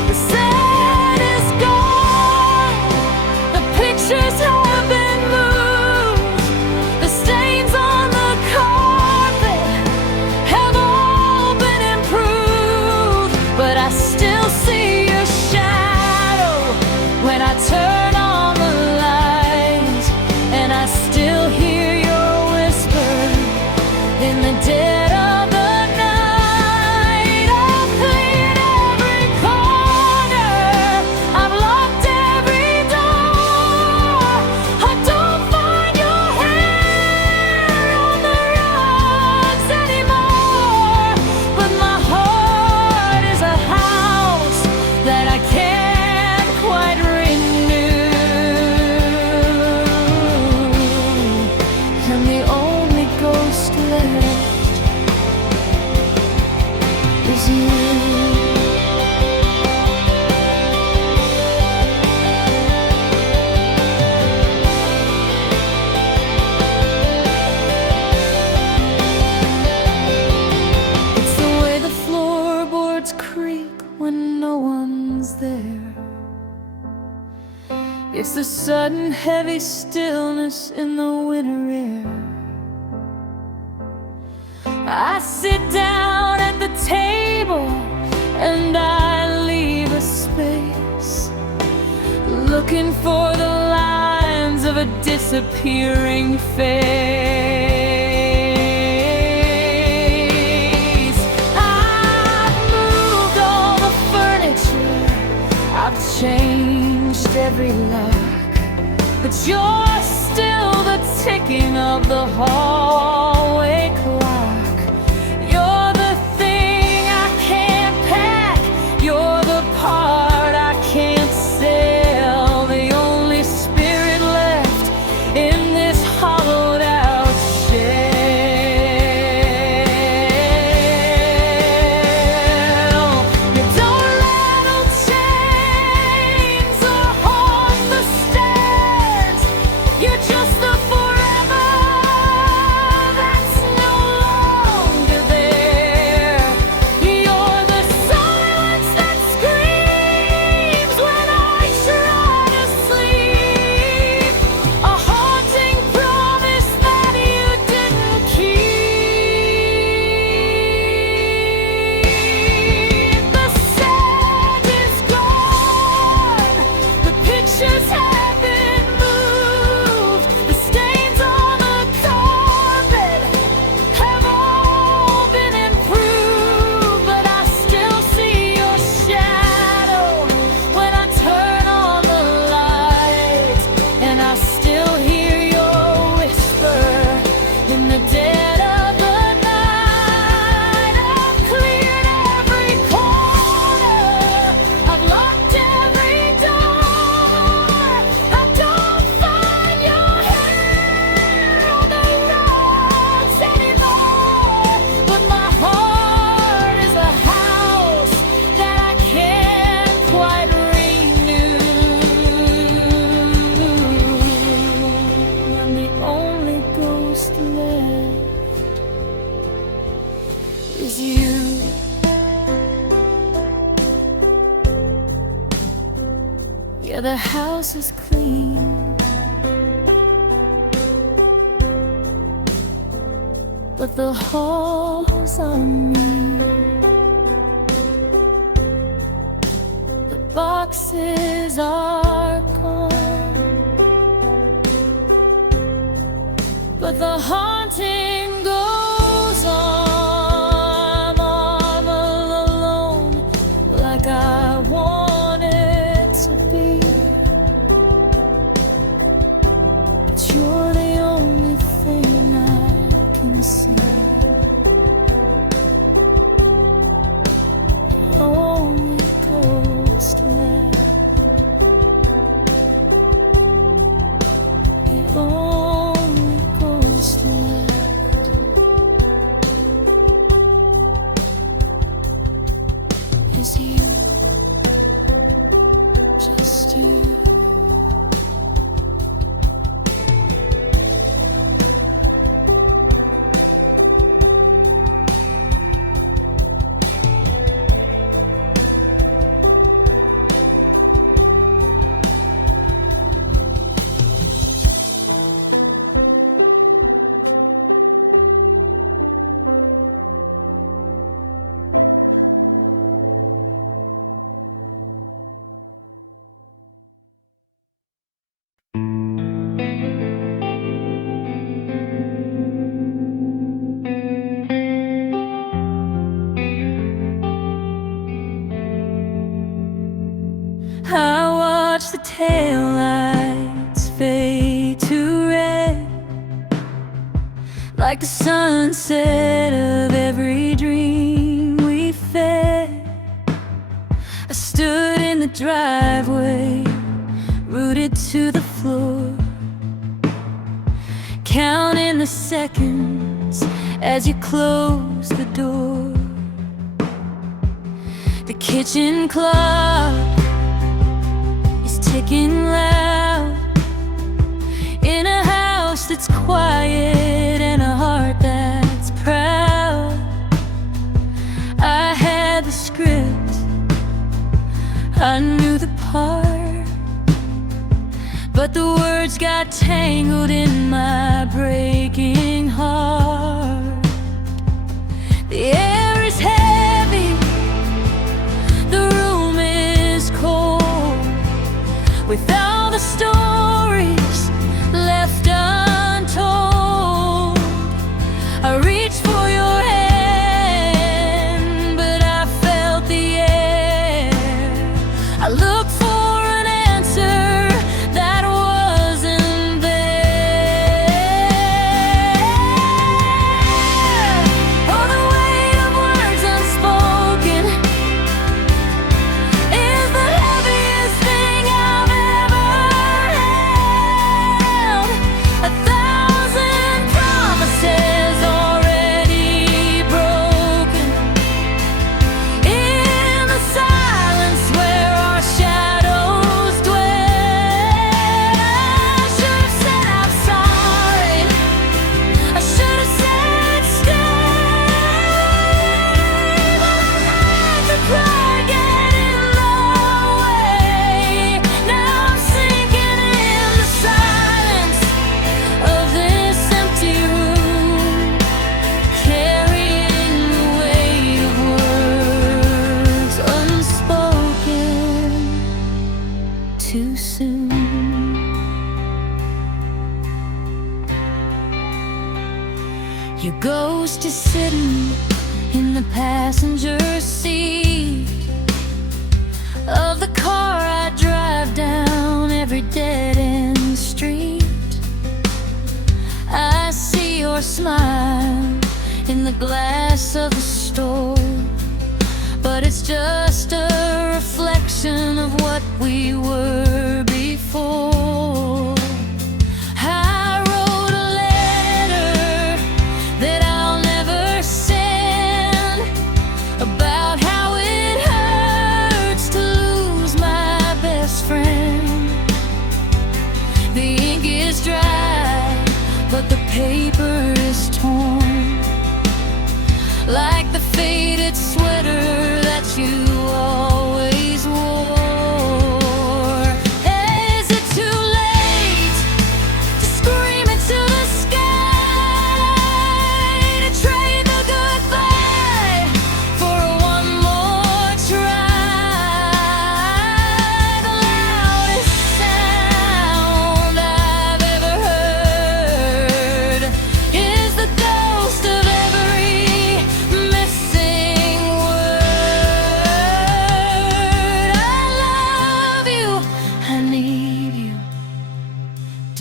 The sun is gone, the pictures have been moved, the stains on the carpet have all been improved, but I still see your shadow when I turn on the light, and I still hear your whisper in the dead of the night. I've cleared every corner, I've locked every door. I don't find your hair on the rugs anymore, but my heart is a house that I can't quite renew, and the only ghost left is you. It's the way the floorboards creak when no one's there. It's the sudden heavy stillness in the winter air. I sit down at the table and I leave a space, looking for the lines of a disappearing face. I've moved all the furniture, I've changed every lock, but you're still the ticking of the hallway clock. You're the thing I can't pack, you're the part I can't sell, the only spirit left in this hollowed out shell. Your door rattle chains or haunt the stairs. You're just the forever that's no longer there. You're the silence that screams when I try to sleep, a haunting promise that you didn't keep. The sand is gone, the pictures have been moved, the stains on the carpet have all been improved, but I still see your shadow when I turn on the light, and I still hear your whisper in the dead of the night. I've cleared every corner, I've locked every door. where the house is clean, but the halls are mean. The boxes are gone, but the haunting goes on. I'm all alone, like I wanted to be, but you're the only thing I can see. Only ghost left. The only ghost left is you, just you. I watch the taillights fade to red, like the sunset of every dream we fed. I stood in the driveway, rooted to the floor, counting the seconds as you closed the door. The kitchen clock ticking loud, in a house that's quiet and a heart that's proud. I had the script, I knew the part, but the words got tangled in my breaking heart. The air is heavy, the room is cold, with all the stories left untold. I reached for your hand, but I felt the air. I looked for an answer that wasn't there. Oh, the weight of words unspoken is the heaviest thing I've ever held. 1,000 promises already broken, in the silence where our shadows dwell. I should have said I'm sorry, I should have said stay, but I let the pride get in the way. Now I'm sinking in the silence of this empty room, carrying the weight of words unspoken too soon. Your ghost is sitting in the passenger seat of the car I drive down every dead-end street. I see your smile in the glass of the store, but it's just a reflection of what we were before. I wrote a letter that I'll never send, about how it hurts to lose my best friend. The ink is dry, but the paper is torn, like the faded sweater that you always wore.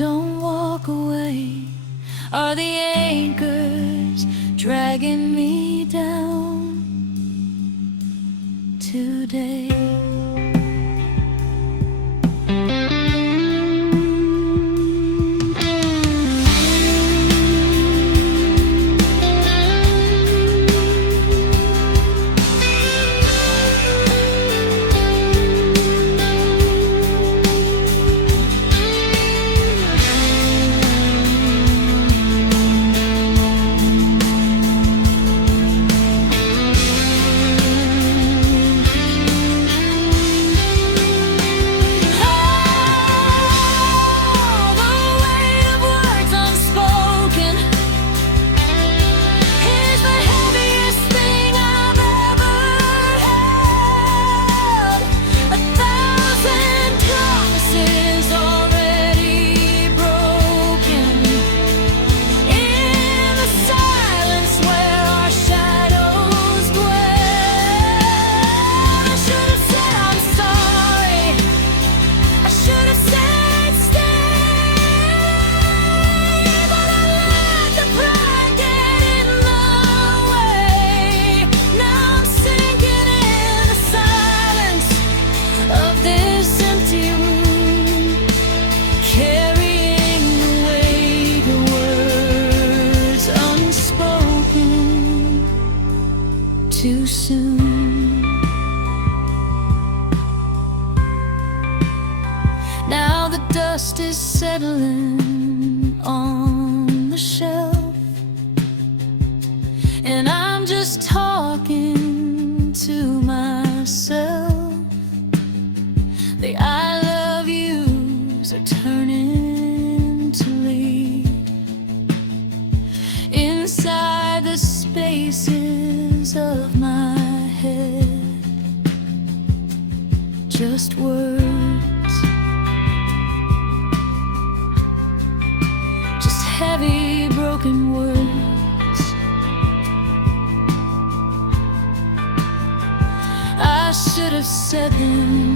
don't walk away are the anchors dragging me down today. Too soon. Now the dust is settling on the shelf, and I'm just talking to myself. The I love yous are turning to leave inside the spaces of my head. Just words, just heavy broken words. I should have said them.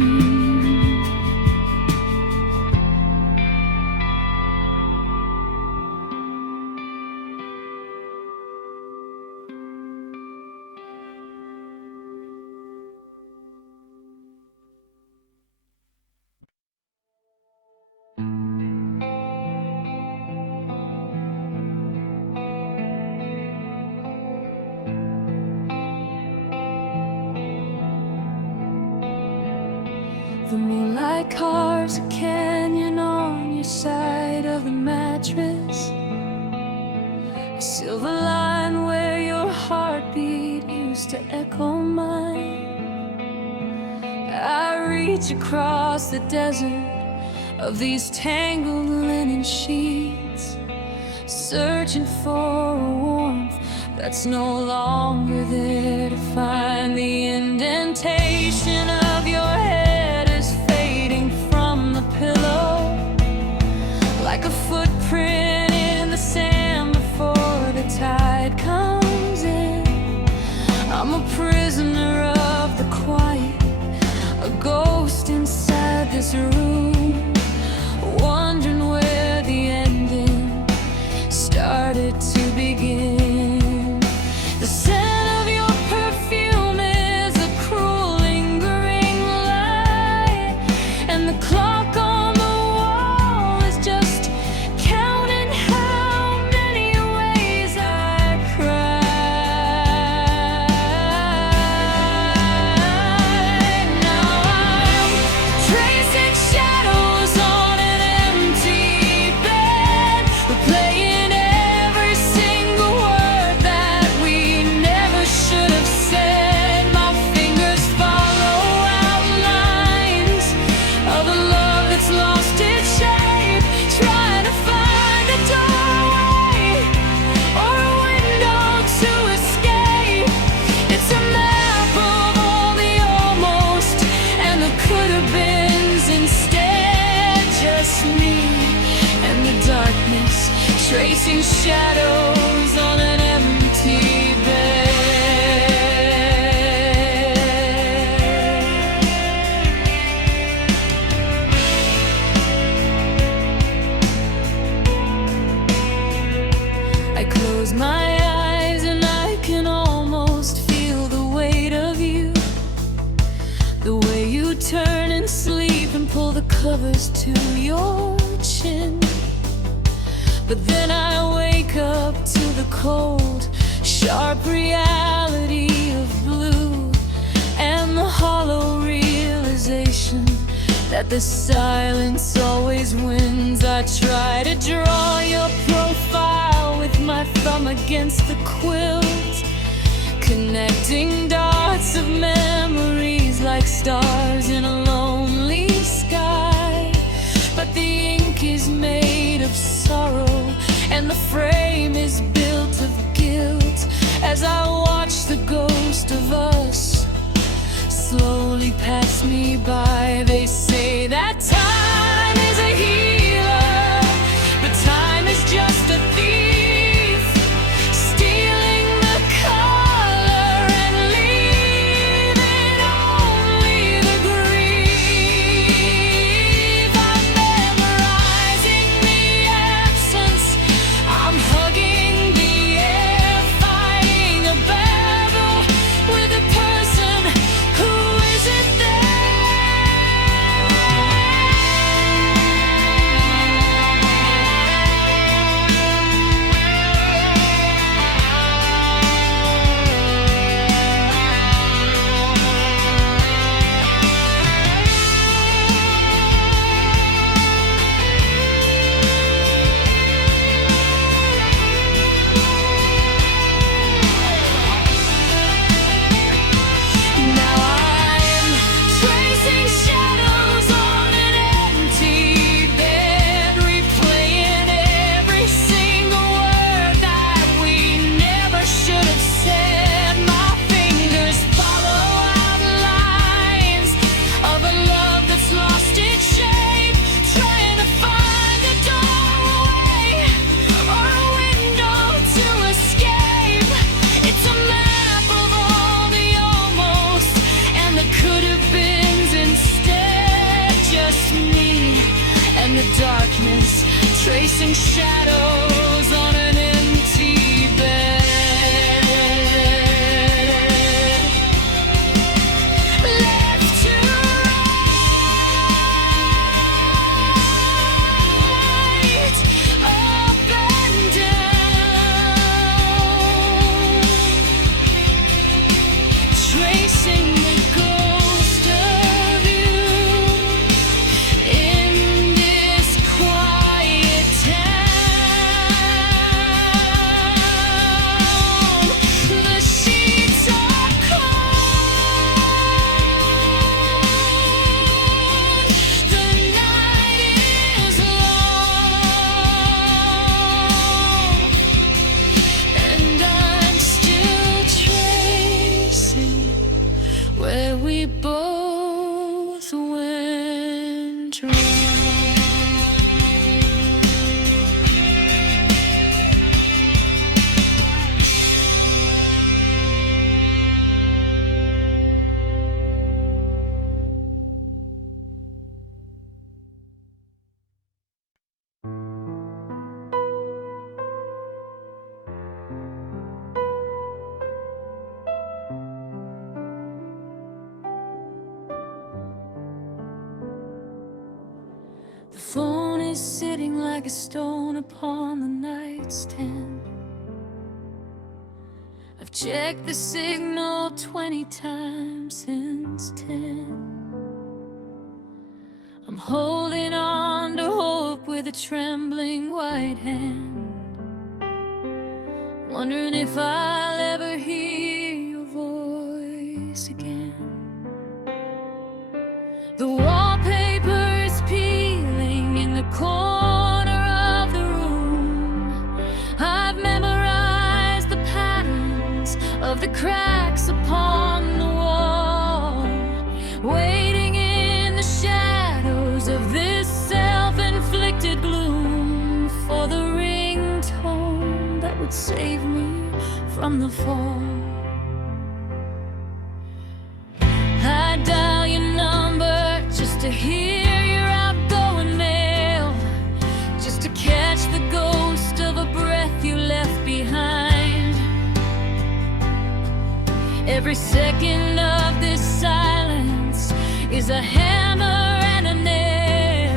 The moonlight carves a canyon on your side of the mattress, a silver line where your heartbeat used to echo mine. I reach across the desert of these tangled linen sheets, searching for a warmth that's no longer there to find. The indentation of your head is fading from the pillow, like a footprint in the sand before the tide comes in. I'm a prisoner of the quiet, a ghost inside this room, wondering where the ending started to begin. The scent of your perfume is a cruel lingering lie, and the clock on the wall is just counting how many ways I cried. Now I'm tracing shadows on an empty bed, replaying every single word that we never should have said. My fingers follow outlines of a love that's lost its shape, trying to find a doorway or a window to escape. It's a map of all the almost and the could-have-beens, instead just me and the darkness, tracing shadows on an empty bed. covers to your chin. But then I wake up to the cold, sharp reality of blue, and the hollow realization that the silence always wins. I try to draw your profile with my thumb against the quilt, connecting dots of memories like stars in a lonely sky. But the ink is made of sorrow, and the frame is built of guilt. As I watch the ghost of us slowly pass me by, they say that time is a healer, but time is just a thief, stealing the color and leaving only the grief. I'm memorizing the absence, I'm hugging the air, fighting a battle with a person who isn't darkness, tracing shadows on an empty bed. Left to right, up and down, tracing the ghost of you in this quiet town. The sheets are cold, the night is long, and I'm still tracing where we both went wrong. The phone is sitting like a stone upon the nightstand. I've checked the signal 20 times since 10. I'm holding on to hope with a trembling white hand, wondering if I'll ever hear your voice again. The wallpaper is peeling in the corner of the room. I've memorized the patterns of the cracks upon the wall, waiting in the shadows of this self-inflicted gloom for the ringtone that would save me from the fall. I dial your number just to hear your outgoing mail, just to catch the ghost of a breath you left behind. Every second of this silence is a hammer and a nail,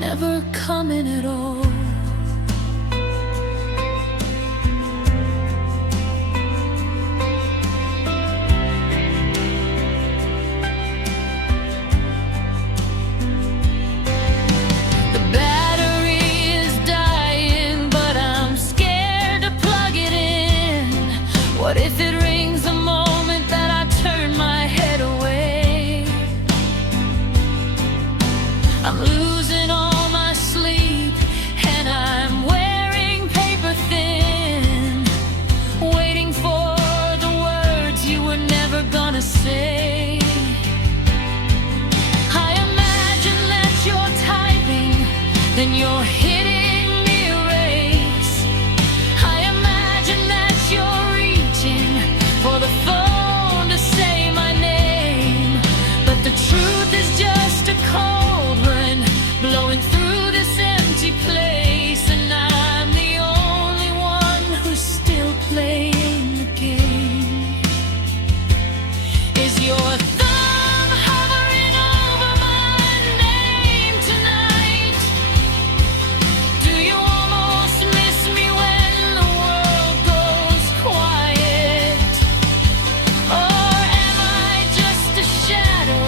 never coming at all. The battery is dying, but I'm scared to plug it in. What if it rings the moment that I turn my head away? I'm losing all my sleep, and I'm wearing paper thin, waiting for the words you were never gonna say. I imagine that you're typing, then you're hitting erase. I imagine that you're reaching for the phone to say my name, but the truth is just a cold wind blowing through this empty place, and I'm the only one who's still playing the game. Is your thumb hovering over my name tonight? Do you almost miss me when the world goes quiet? Or am I just a shadow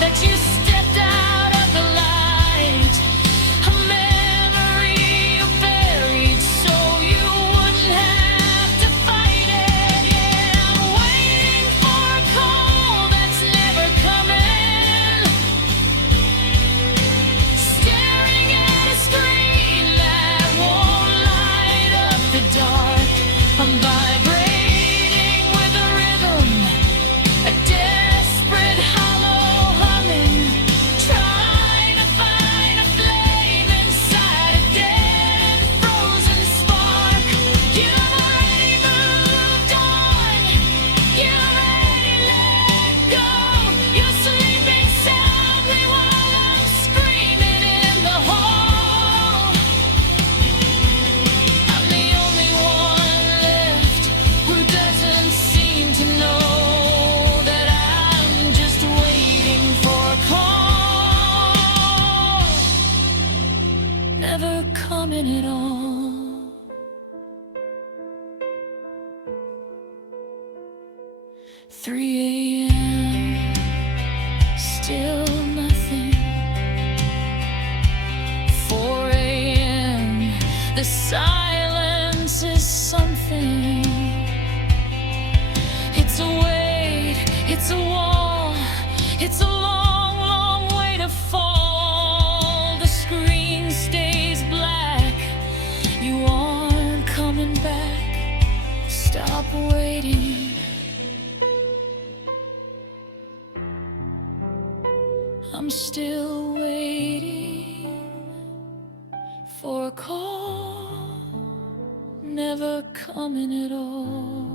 that you stepped out of the light? A memory you buried so you wouldn't have to fight it. Yeah, I'm waiting for a call that's never coming, staring at a screen that won't light up the dark. I'm vibrating with a rhythm, a desperate hollow humming, trying to find a flame inside a dead frozen spark. You've already moved on, you already let go. You're sleeping soundly while I'm screaming in the hall. I'm the only one left who doesn't seem to know that I'm just waiting for a call, never coming at all. 3 a.m., still nothing. 4 a.m., the silence is something. It's a weight, it's a wall, it's a long, long way to fall. The screen stays black, you aren't coming back. Stop waiting. I'm still waiting for a call, never coming at all.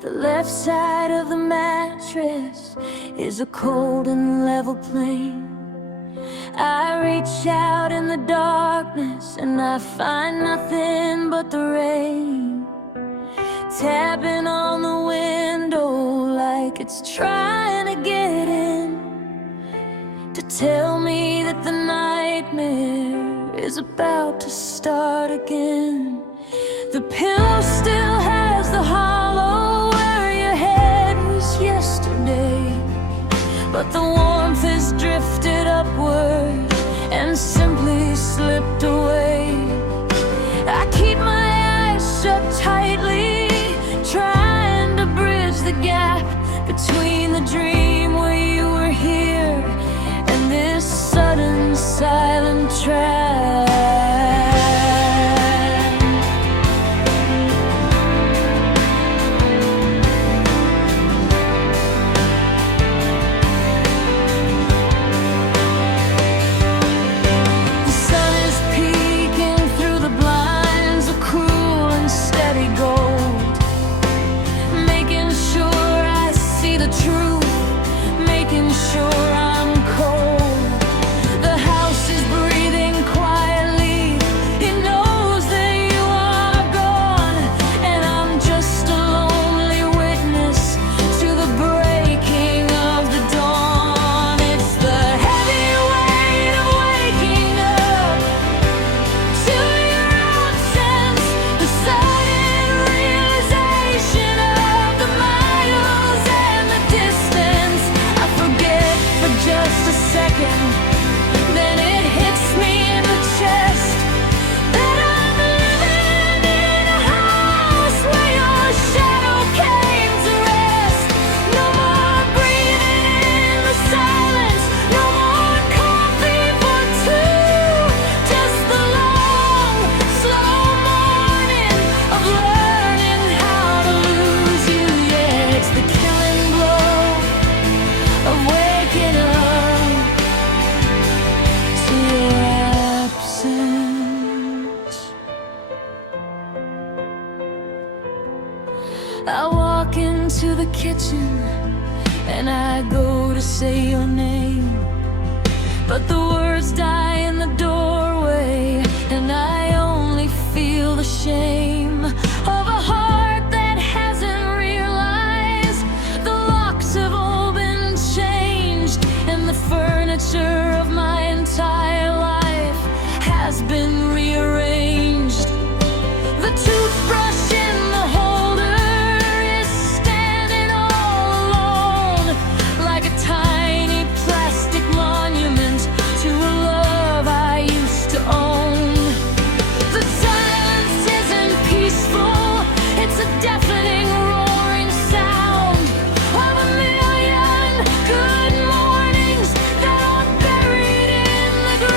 The left side of the mattress is a cold and level plane. I reach out in the darkness and I find nothing but the rain, tapping on the window like it's trying to get in, to tell me that the nightmare is about to start again. The pillow still has the hollow where your head was yesterday, but the warmth has drifted upward and simply slipped away. I keep my eyes shut tightly, trying to bridge the gap between the dream where you were here and this sudden silent trap. The sun is peeling into the kitchen and I go to say your name, but the words die in the doorway, and I only feel the shame of a heart that hasn't realized the locks have all been changed, and the furniture of my entire life has been rearranged. The toothbrush in the holder is standing all alone, like a tiny plastic monument to a love I used to own. The silence isn't peaceful, it's a deafening roaring sound of a million good mornings that are buried in the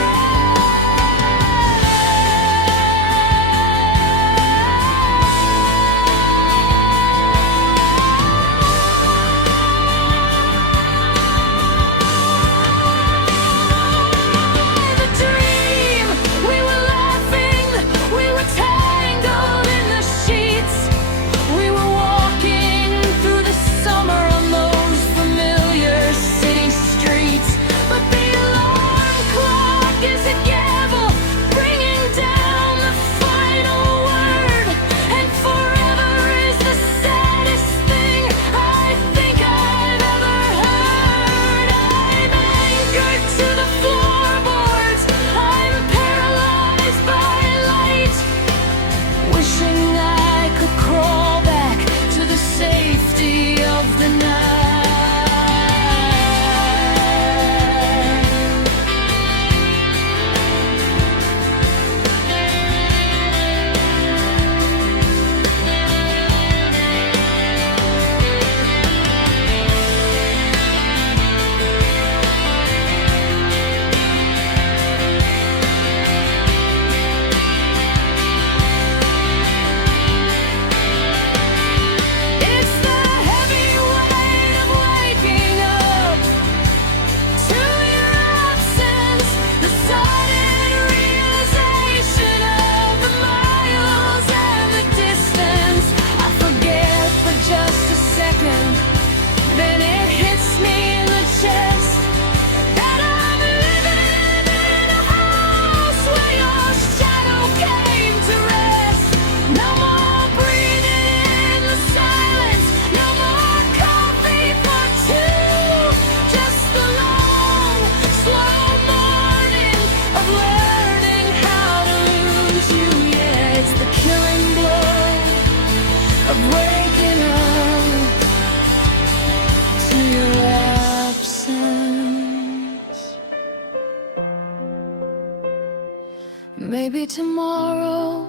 maybe tomorrow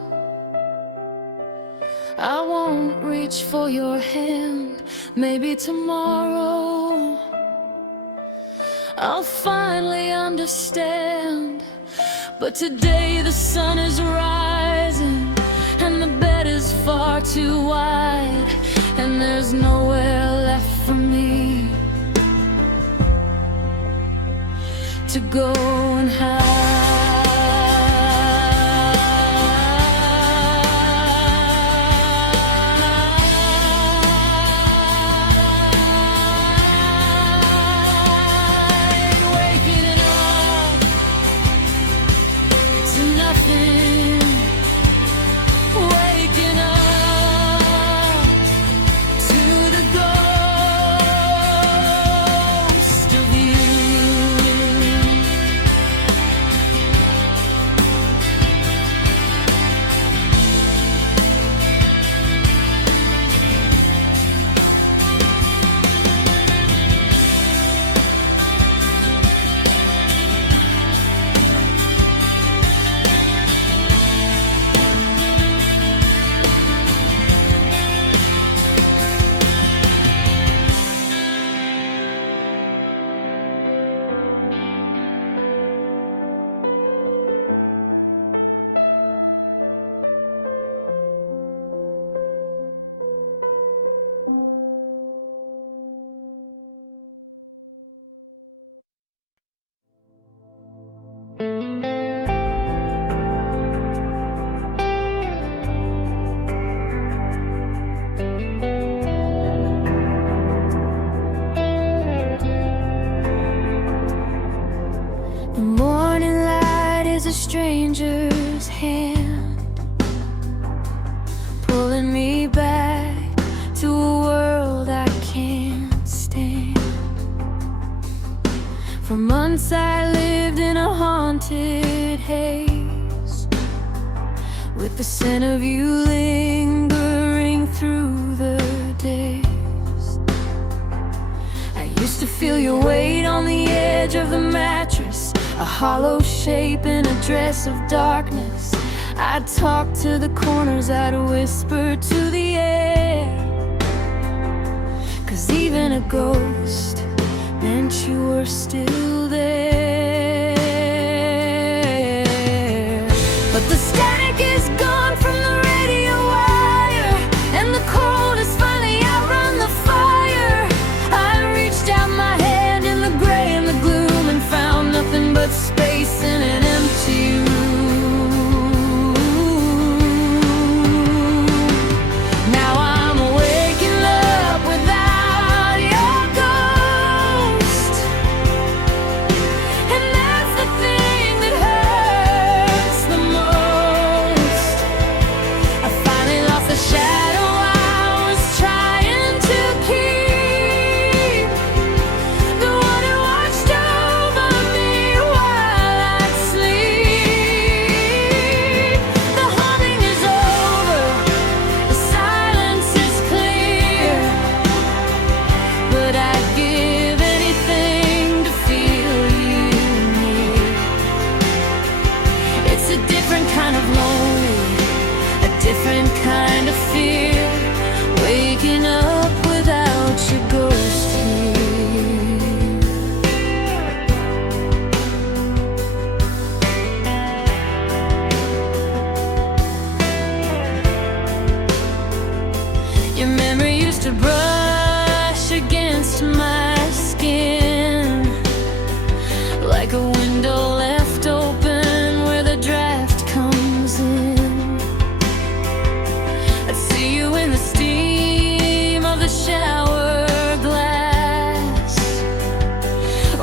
I won't reach for your hand. Maybe tomorrow I'll finally understand. But today the sun is rising and the bed is far too wide, and there's nowhere left for me to go and hide. stranger's hand, pulling me back to a world I can't stand. For months I lived in a haunted haze, with the scent of you lingering through the days. I used to feel your weight on the edge of the mattress, a hollow shape in a dress of darkness. I'd talk to the corners, I'd whisper to the air, 'cause even a ghost meant you were still there. But the static is gone from the radio wire, and the cold has finally outrun the fire. I reached out my hand in the gray and the gloom and found nothing but space in an empty room. Now I'm waking up without your ghost, and that's the thing that hurts the most. I finally lost the shadow I was trying to keep, the one who watched over me while I'd sleep. The humming is over, the silence is clear, but I'd give anything to feel you near. It's a different kind of lonely, a different kind of fear, waking up without your ghost here. Your memory used to brush against my skin, like a window left open where the draft comes in. I'd see you in the steam of the shower glass,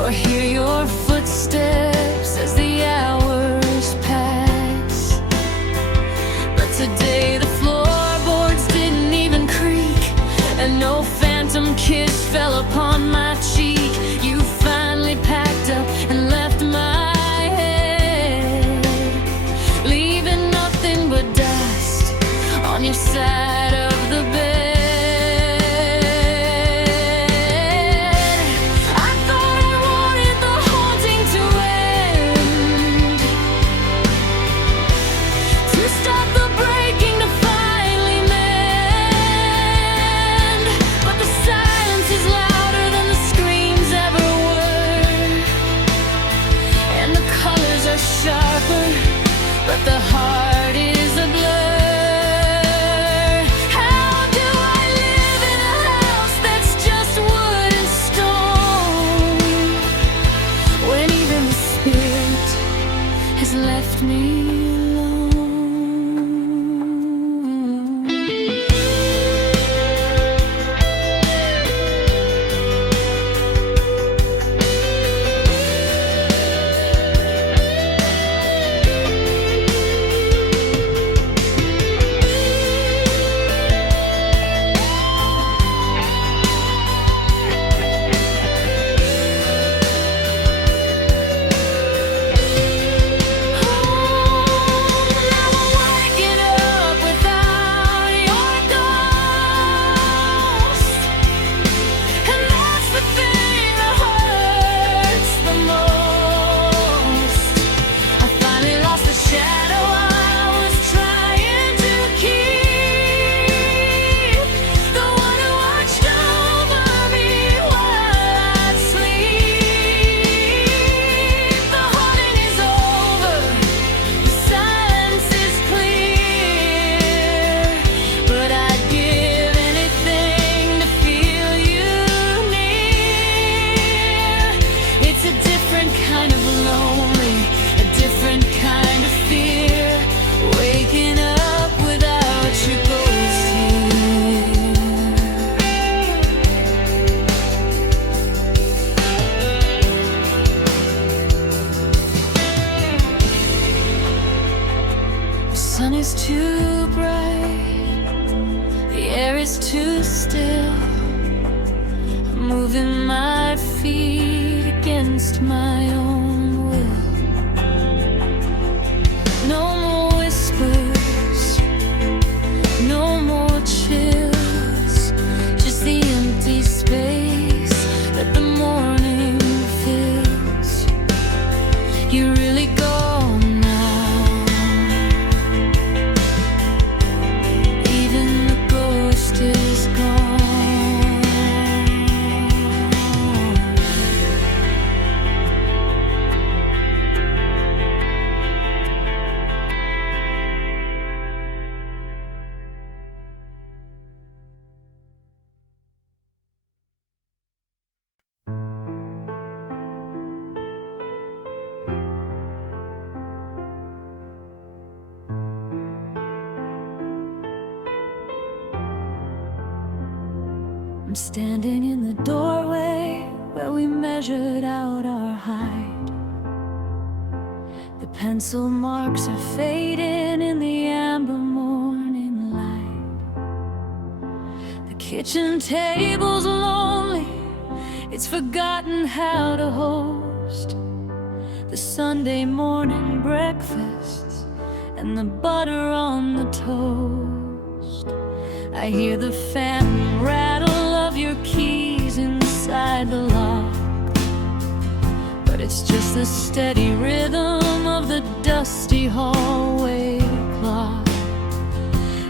or hear your footsteps as the hours pass. But today the floorboards didn't even creak, and no phantom kiss fell upon my cheek. You finally packed up and left my head, leaving nothing but dust on your side of the bed. I thought I wanted the haunting to end, to stop the breaking, to finally mend. But the silence is louder than the screams ever were, and the colors are sharper, but the heart is a blur. How do sun is too bright, the air is too still, moving my feet against my own will. No more whispers, no more chills, just the empty space that the morning fills. You really gone now, even the ghost is gone. I'm standing in the doorway where we measured out our height. The pencil marks are fading in the amber morning light. The kitchen table's lonely, it's forgotten how to host the Sunday morning breakfasts and the butter on the toast. I hear the phantom rattle of your keys inside the lock, but it's just the steady rhythm of the dusty hallway clock.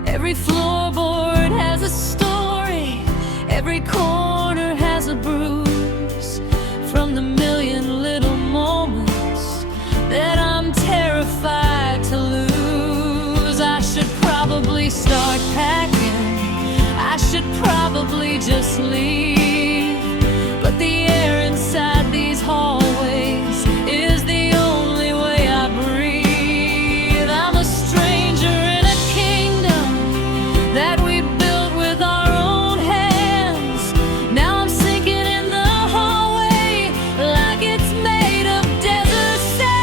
Every floorboard has a story, every corner has a bruise, from the million little moments that I'm terrified to lose. I should probably start packing, I should probably just leave, but the air inside these hallways is the only way I breathe. I'm a stranger in a kingdom that we built with our own hands. Now I'm sinking in the hallway like it's made of desert sands,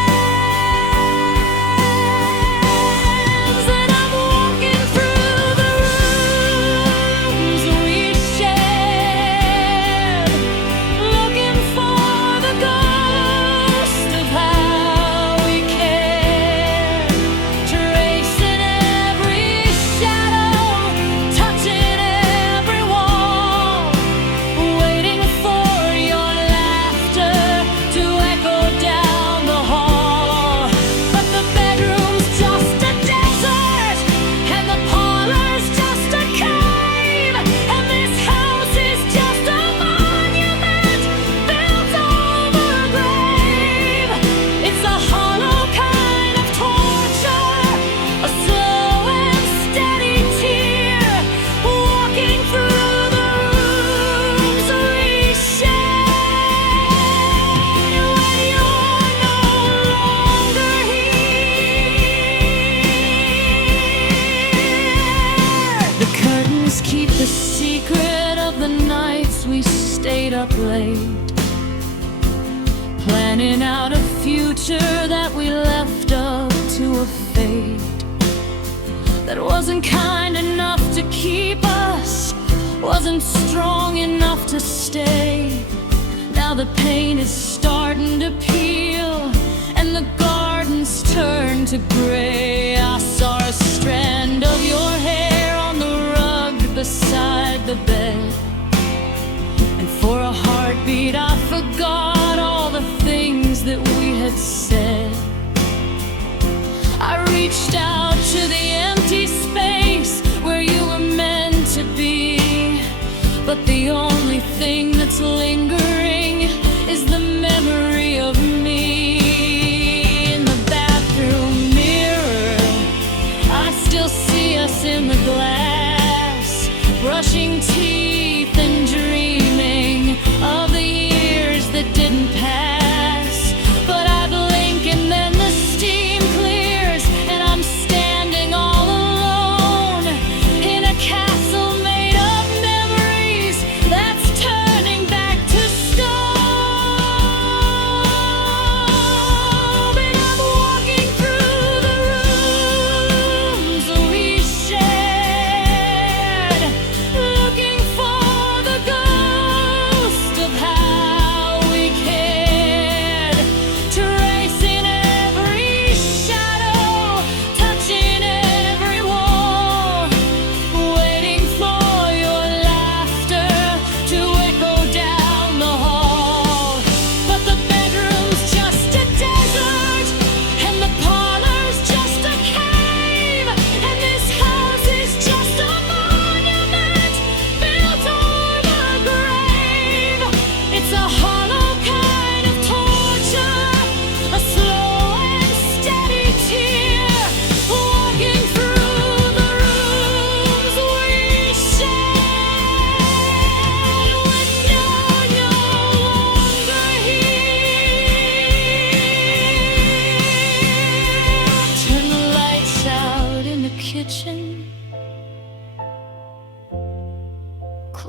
and I'm walking through the rooms we shared, looking for the ghost of how we cared, tracing every shadow, touching every wall, waiting for your laughter to echo down the hall. But the bedroom's just a desert, and the parlor's just a cave, and this house is just a monument built over a grave. It's a hollow kind of torture, a slow and steady tear, walking through the rooms we shared when you're no longer here. The curtains keep the secret of the nights we stayed up late, planning out a future that we left up to a fate that wasn't kind enough to keep us, wasn't strong enough to stay. Now the paint is starting to peel, and the gardens turn to gray. I saw a strand of your hair on the rug beside the bed, and for a heartbeat I forgot all the things that we had said. I reached out to the empty space where you were meant to be, but the only thing that's lingering is the memory of me. In the bathroom mirror, I still see us in the glass, brushing teeth and dreaming of the years that didn't pass. But I blink and then the steam clears, and I'm standing all alone in a castle made of memories that's turning back to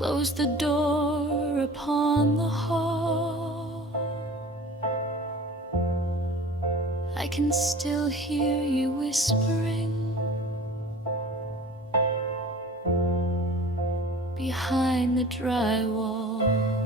closed the door upon the hall. I can still hear you whispering behind the drywall.